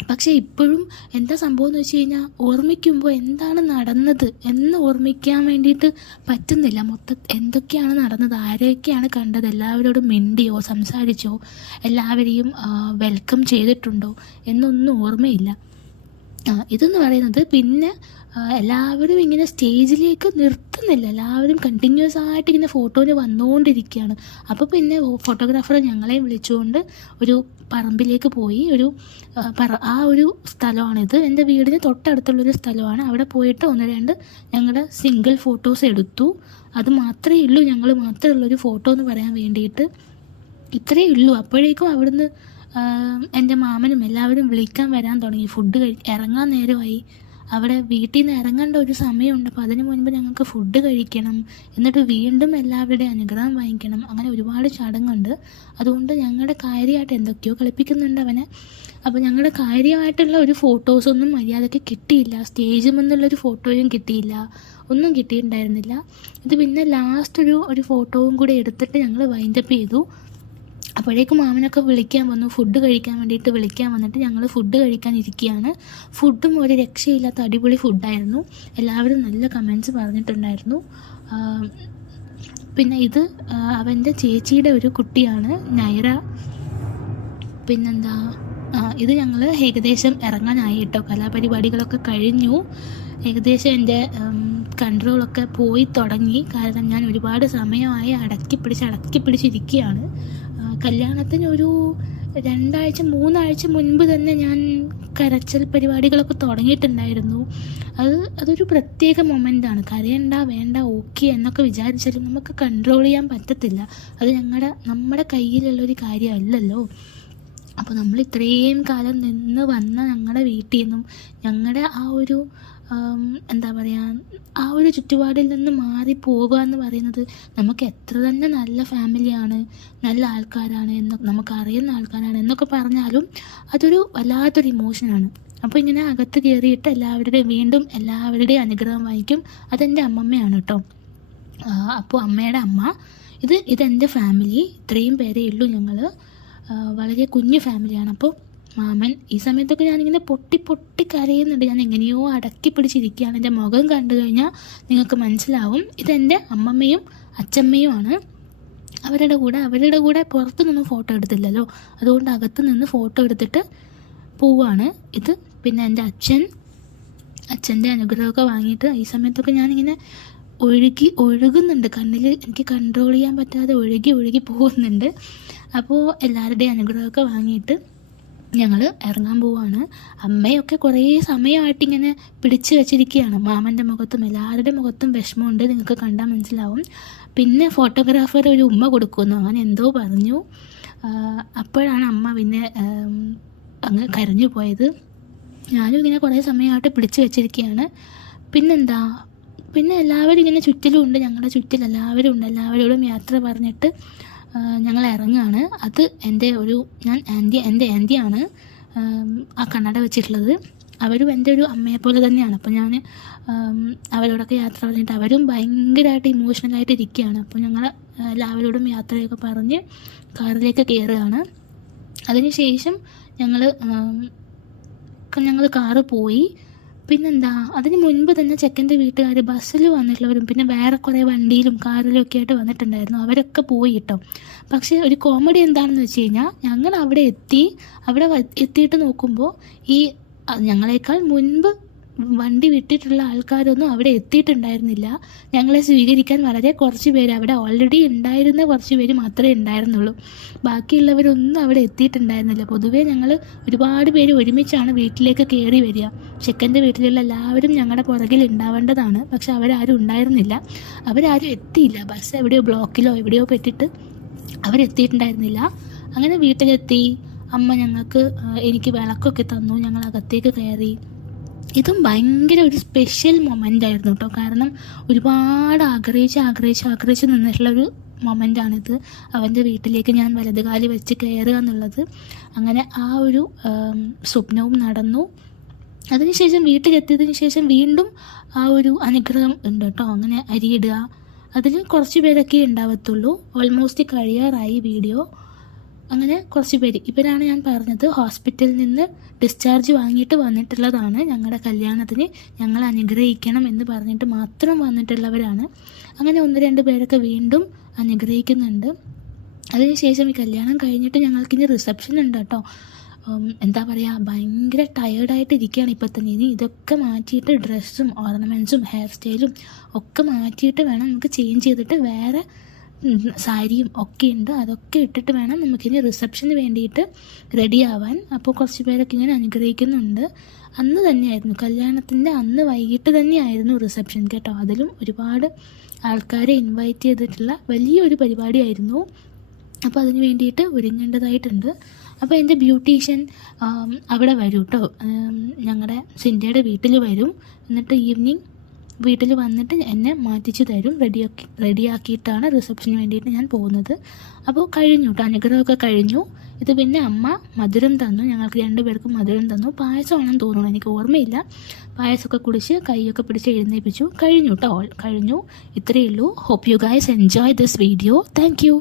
പക്ഷേ ഇപ്പോഴും എന്താ സംഭവം എന്ന് വെച്ച് കഴിഞ്ഞാൽ, ഓർമ്മിക്കുമ്പോൾ എന്താണ് നടന്നത് എന്ന് ഓർമ്മിക്കാൻ വേണ്ടിയിട്ട് പറ്റുന്നില്ല. എന്തൊക്കെയാണ് നടന്നത്, ആരെയൊക്കെയാണ് കണ്ടത്, എല്ലാവരോടും മിണ്ടിയോ സംസാരിച്ചോ, എല്ലാവരെയും വെൽക്കം ചെയ്തിട്ടുണ്ടോ എന്നൊന്നും ഓർമ്മയില്ല. ഇതെന്ന് പറയുന്നത് പിന്നെ എല്ലാവരും ഇങ്ങനെ സ്റ്റേജിലേക്ക് നിർത്തുന്നില്ല. എല്ലാവരും കണ്ടിന്യൂസ് ആയിട്ട് ഇങ്ങനെ ഫോട്ടോന് വന്നുകൊണ്ടിരിക്കുകയാണ്. അപ്പോൾ പിന്നെ ഫോട്ടോഗ്രാഫർ ഞങ്ങളെയും വിളിച്ചുകൊണ്ട് ഒരു പറമ്പിലേക്ക് പോയി. ആ ഒരു സ്ഥലമാണിത്. എൻ്റെ വീടിന് തൊട്ടടുത്തുള്ളൊരു സ്ഥലമാണ്. അവിടെ പോയിട്ട് 1-2 ഞങ്ങളുടെ സിംഗിൾ ഫോട്ടോസ് എടുത്തു. അത് മാത്രമേ ഉള്ളൂ, ഞങ്ങൾ മാത്രമുള്ളൊരു ഫോട്ടോ എന്ന് പറയാൻ വേണ്ടിയിട്ട്. ഇത്രയേ ഉള്ളൂ. അപ്പോഴേക്കും അവിടുന്ന് എൻ്റെ മാമനും എല്ലാവരും വിളിക്കാൻ വരാൻ തുടങ്ങി. ഇറങ്ങാൻ നേരമായി. അവിടെ വീട്ടിൽ നിന്ന് ഇറങ്ങേണ്ട ഒരു സമയമുണ്ട്. അപ്പോൾ അതിന് മുൻപ് ഞങ്ങൾക്ക് ഫുഡ് കഴിക്കണം, എന്നിട്ട് വീണ്ടും എല്ലാവരുടെയും അനുഗ്രഹം വാങ്ങിക്കണം. അങ്ങനെ ഒരുപാട് ചടങ്ങുണ്ട്. അതുകൊണ്ട് ഞങ്ങളുടെ കാര്യമായിട്ട് എന്തൊക്കെയോ കളിപ്പിക്കുന്നുണ്ട് അവനെ. അപ്പോൾ ഞങ്ങളുടെ കാര്യമായിട്ടുള്ള ഒരു ഫോട്ടോസൊന്നും മര്യാദയ്ക്ക് കിട്ടിയില്ല. സ്റ്റേജിൽ നിന്നുള്ളൊരു ഫോട്ടോയും കിട്ടിയില്ല, ഒന്നും കിട്ടിയിട്ടുണ്ടായിരുന്നില്ല. ഇത് പിന്നെ ലാസ്റ്റ് ഒരു ഫോട്ടോയും കൂടെ എടുത്തിട്ട് ഞങ്ങൾ വൈൻഡപ്പ് ചെയ്തു. അപ്പോഴേക്കും മാമനൊക്കെ വിളിക്കാൻ വന്നു, ഫുഡ് കഴിക്കാൻ വേണ്ടിയിട്ട് വിളിക്കാൻ വന്നിട്ട് ഞങ്ങൾ ഫുഡ് കഴിക്കാൻ ഇരിക്കുകയാണ്. ഫുഡും ഒരു രക്ഷയില്ലാത്ത അടിപൊളി ഫുഡായിരുന്നു. എല്ലാവരും നല്ല കമൻറ്റ്സ് പറഞ്ഞിട്ടുണ്ടായിരുന്നു. പിന്നെ ഇത് അവൻ്റെ ചേച്ചിയുടെ ഒരു കുട്ടിയാണ്, നൈറ. പിന്നെന്താ, ഇത് ഞങ്ങൾ ഏകദേശം ഇറങ്ങാനായി കേട്ടോ. കലാപരിപാടികളൊക്കെ കഴിഞ്ഞു. ഏകദേശം എൻ്റെ കൺട്രോളൊക്കെ പോയി തുടങ്ങി. കാരണം ഞാൻ ഒരുപാട് സമയമായി അടക്കി പിടിച്ചിരിക്കുകയാണ്. കല്യാണത്തിന് ഒരു 2-3 ആഴ്ച മുൻപ് തന്നെ ഞാൻ കരച്ചൽ പരിപാടികളൊക്കെ തുടങ്ങിയിട്ടുണ്ടായിരുന്നു. അതൊരു പ്രത്യേക മൊമെൻ്റാണ്. കരയണ്ട വേണ്ട ഓക്കെ എന്നൊക്കെ വിചാരിച്ചാലും നമുക്ക് കൺട്രോൾ ചെയ്യാൻ പറ്റത്തില്ല. അത് നമ്മുടെ കയ്യിലുള്ളൊരു കാര്യമല്ലല്ലോ. അപ്പോൾ നമ്മൾ ഇത്രയും കാലം നിന്ന് വന്ന ഞങ്ങളുടെ വീട്ടിൽ നിന്നും ഞങ്ങളുടെ എന്താ പറയുക, ആ ഒരു ചുറ്റുപാടിൽ നിന്ന് മാറി പോവുക എന്ന് പറയുന്നത് നമുക്ക് എത്ര തന്നെ നല്ല ഫാമിലിയാണ്, നല്ല ആൾക്കാരാണ് നമുക്കറിയുന്ന ആൾക്കാരാണ് എന്നൊക്കെ പറഞ്ഞാലും അതൊരു വല്ലാത്തൊരു ഇമോഷനാണ്. അപ്പോൾ ഇങ്ങനെ അകത്ത് കയറിയിട്ട് വീണ്ടും എല്ലാവരുടെയും അനുഗ്രഹം വാങ്ങിക്കും. അതെൻ്റെ അമ്മമ്മയാണ് കേട്ടോ. അപ്പോൾ അമ്മയുടെ അമ്മ, ഇതെൻ്റെ ഫാമിലി. ഇത്രയും പേരേ ഉള്ളൂ ഞങ്ങൾ. വളരെ കുഞ്ഞു ഫാമിലിയാണ്. അപ്പോൾ മാമൻ ഈ സമയത്തൊക്കെ ഞാനിങ്ങനെ പൊട്ടി കരയുന്നുണ്ട്. ഞാൻ എങ്ങനെയോ അടക്കി പിടിച്ചിരിക്കുകയാണ്. എൻ്റെ മുഖം കണ്ടു കഴിഞ്ഞാൽ നിങ്ങൾക്ക് മനസ്സിലാവും. ഇതെൻ്റെ അമ്മമ്മയും അച്ചമ്മയുമാണ്. അവരുടെ കൂടെ പുറത്തു നിന്ന് ഫോട്ടോ എടുത്തില്ലല്ലോ, അതുകൊണ്ട് അകത്ത് നിന്ന് ഫോട്ടോ എടുത്തിട്ട് പോവാണ്. ഇത് പിന്നെ എൻ്റെ അച്ഛൻ്റെ അനുഗ്രഹമൊക്കെ വാങ്ങിയിട്ട് ഈ സമയത്തൊക്കെ ഞാനിങ്ങനെ ഒഴുകുന്നുണ്ട്. കണ്ണിൽ എനിക്ക് കൺട്രോൾ ചെയ്യാൻ പറ്റാതെ ഒഴുകി പോകുന്നുണ്ട്. അപ്പോൾ എല്ലാവരുടെയും അനുഗ്രഹമൊക്കെ വാങ്ങിയിട്ട് ഞങ്ങൾ ഇറങ്ങാൻ പോവാണ്. അമ്മയൊക്കെ കുറേ സമയമായിട്ടിങ്ങനെ പിടിച്ചു വെച്ചിരിക്കുകയാണ്. മാമൻ്റെ മുഖത്തും എല്ലാവരുടെ മുഖത്തും വിഷമമുണ്ട്, നിങ്ങൾക്ക് കണ്ടാൽ മനസ്സിലാവും. പിന്നെ ഫോട്ടോഗ്രാഫർ ഒരു ഉമ്മ കൊടുക്കുന്നു, അങ്ങനെ എന്തോ പറഞ്ഞു. അപ്പോഴാണ് അമ്മ പിന്നെ അങ്ങ് കരഞ്ഞു പോയത്. ഞാനും ഇങ്ങനെ കുറേ സമയമായിട്ട് പിടിച്ചു വെച്ചിരിക്കുകയാണ്. പിന്നെ എല്ലാവരും ഇങ്ങനെ ചുറ്റിലും ഉണ്ട്, ഞങ്ങളുടെ ചുറ്റിൽ എല്ലാവരും ഉണ്ട്. എല്ലാവരോടും യാത്ര പറഞ്ഞിട്ട് ഞങ്ങൾ ഇറങ്ങുകയാണ്. അത് എൻ്റെ ആൻറ്റിയാണ് ആ കണ്ണട വെച്ചിട്ടുള്ളത്. അവരും എൻ്റെ ഒരു അമ്മയെ പോലെ തന്നെയാണ്. അപ്പോൾ ഞാൻ അവരോടൊക്കെ യാത്ര പറഞ്ഞിട്ട് അവരും ഭയങ്കരമായിട്ട് ഇമോഷണലായിട്ട് ഇരിക്കുകയാണ്. അപ്പോൾ ഞങ്ങൾ എല്ലാവരോടും യാത്രയൊക്കെ പറഞ്ഞ് കാറിലേക്ക് കയറുകയാണ്. അതിനുശേഷം ഞങ്ങൾ കാറ് പോയി. പിന്നെന്താ, അതിന് മുൻപ് തന്നെ ചെക്കൻ്റെ വീട്ടുകാർ ബസ്സിൽ വന്നിട്ടുള്ളവരും പിന്നെ വേറെ കുറേ വണ്ടിയിലും കാറിലും ഒക്കെ ആയിട്ട് വന്നിട്ടുണ്ടായിരുന്നു. അവരൊക്കെ പോയി കേട്ടോ. പക്ഷേ ഒരു കോമഡി എന്താണെന്ന് വെച്ച് കഴിഞ്ഞാൽ ഞങ്ങൾ അവിടെ എത്തിയിട്ട് നോക്കുമ്പോൾ ഞങ്ങളെക്കാൾ മുൻപ് വണ്ടി വിട്ടിട്ടുള്ള ആൾക്കാരൊന്നും അവിടെ എത്തിയിട്ടുണ്ടായിരുന്നില്ല. ഞങ്ങളെ സ്വീകരിക്കാൻ വളരെ കുറച്ച് പേര്, അവിടെ ഓൾറെഡി ഉണ്ടായിരുന്ന കുറച്ച് പേര് മാത്രമേ ഉണ്ടായിരുന്നുള്ളൂ. ബാക്കിയുള്ളവരൊന്നും അവിടെ എത്തിയിട്ടുണ്ടായിരുന്നില്ല. പൊതുവേ ഞങ്ങൾ ഒരുപാട് പേര് ഒരുമിച്ചാണ് വീട്ടിലേക്ക് കയറി വരിക. ചെക്കൻ്റെ വീട്ടിലുള്ള എല്ലാവരും ഞങ്ങളുടെ പുറകിൽ ഉണ്ടാവേണ്ടതാണ്. പക്ഷെ അവരാരും ഉണ്ടായിരുന്നില്ല, അവരാരും എത്തിയില്ല. ബസ് എവിടെയോ ബ്ലോക്കിലോ എവിടെയോ പെട്ടിട്ട് അവരെത്തിയിട്ടുണ്ടായിരുന്നില്ല. അങ്ങനെ വീട്ടിലെത്തി അമ്മ എനിക്ക് വിളക്കൊക്കെ തന്നു. ഞങ്ങൾ അകത്തേക്ക് കയറി. ഇതും ഭയങ്കര ഒരു സ്പെഷ്യൽ മൊമെൻ്റ് ആയിരുന്നു കേട്ടോ. കാരണം ഒരുപാട് ആഗ്രഹിച്ച് നിന്നിട്ടുള്ളൊരു മൊമെൻ്റാണിത്. അവൻ്റെ വീട്ടിലേക്ക് ഞാൻ വലതുകാലി വെച്ച് കയറുക എന്നുള്ളത്. അങ്ങനെ ആ ഒരു സ്വപ്നവും നടന്നു. അതിനുശേഷം വീട്ടിലെത്തിയതിന് ശേഷം വീണ്ടും ആ ഒരു അനുഗ്രഹം ഉണ്ട് കേട്ടോ. അങ്ങനെ അരിയിടുക, അതിൽ കുറച്ച് പേരൊക്കെ ഉണ്ടാവത്തുള്ളൂ. ഓൾമോസ്റ്റ് കഴിയാറായി വീഡിയോ. അങ്ങനെ കുറച്ച് പേര്, ഇവരാണ് ഞാൻ പറഞ്ഞത് ഹോസ്പിറ്റലിൽ നിന്ന് ഡിസ്ചാർജ് വാങ്ങിയിട്ട് വന്നിട്ടുള്ളതാണ്. ഞങ്ങളുടെ കല്യാണത്തിന് ഞങ്ങൾ അനുഗ്രഹിക്കണം എന്ന് പറഞ്ഞിട്ട് മാത്രം വന്നിട്ടുള്ളവരാണ്. അങ്ങനെ 1-2 പേരൊക്കെ വീണ്ടും അനുഗ്രഹിക്കുന്നുണ്ട്. അതിനുശേഷം ഈ കല്യാണം കഴിഞ്ഞിട്ട് ഞങ്ങൾക്കിനി റിസപ്ഷൻ ഉണ്ട് കേട്ടോ. എന്താ പറയുക, ഭയങ്കര ടയേർഡായിട്ട് ഇരിക്കുകയാണ് ഇപ്പം തന്നെ. ഇനി ഇതൊക്കെ മാറ്റിയിട്ട് ഡ്രസ്സും ഓർണമെൻറ്റ്സും ഹെയർ സ്റ്റൈലും ഒക്കെ മാറ്റിയിട്ട് വേണം നമുക്ക് ചേഞ്ച് ചെയ്തിട്ട് വേറെ സാരിയും ഒക്കെ ഉണ്ട്, അതൊക്കെ ഇട്ടിട്ട് വേണം നമുക്കിനി റിസപ്ഷന് വേണ്ടിയിട്ട് റെഡി ആവാൻ. അപ്പോൾ കുറച്ച് പേരൊക്കെ ഇങ്ങനെ അനുഗ്രഹിക്കുന്നുണ്ട്. അന്ന് തന്നെയായിരുന്നു, കല്യാണത്തിൻ്റെ അന്ന് വൈകിട്ട് തന്നെയായിരുന്നു റിസപ്ഷൻ കേട്ടോ. അതിലും ഒരുപാട് ആൾക്കാരെ ഇൻവൈറ്റ് ചെയ്തിട്ടുള്ള വലിയൊരു പരിപാടിയായിരുന്നു. അപ്പോൾ അതിന് വേണ്ടിയിട്ട് ഒരുങ്ങേണ്ടതായിട്ടുണ്ട്. അപ്പോൾ എൻ്റെ ബ്യൂട്ടീഷ്യൻ അവിടെ വരും കേട്ടോ. ഞങ്ങളുടെ സിൻഡയുടെ വീട്ടിൽ വരും. എന്നിട്ട് ഈവനിങ് വീട്ടിൽ വന്നിട്ട് എന്നെ മാറ്റിച്ച് തരും. റെഡിയാക്കിയിട്ടാണ് റിസപ്ഷന് വേണ്ടിയിട്ട് ഞാൻ പോകുന്നത്. അപ്പോൾ കഴിഞ്ഞു കേട്ടോ, അനുഗ്രഹമൊക്കെ കഴിഞ്ഞു. ഇത് പിന്നെ അമ്മ മധുരം തന്നു, ഞങ്ങൾക്ക് 2 പേർക്കും മധുരം തന്നു. പായസമാണെന്ന് തോന്നുന്നു, എനിക്ക് ഓർമ്മയില്ല. പായസമൊക്കെ കുടിച്ച് കൈയൊക്കെ പിടിച്ച് എഴുന്നേൽപ്പിച്ചു. കഴിഞ്ഞു കേട്ടോ, കഴിഞ്ഞു. ഇത്രയേ ഉള്ളൂ. Hope you guys enjoy this video. Thank U.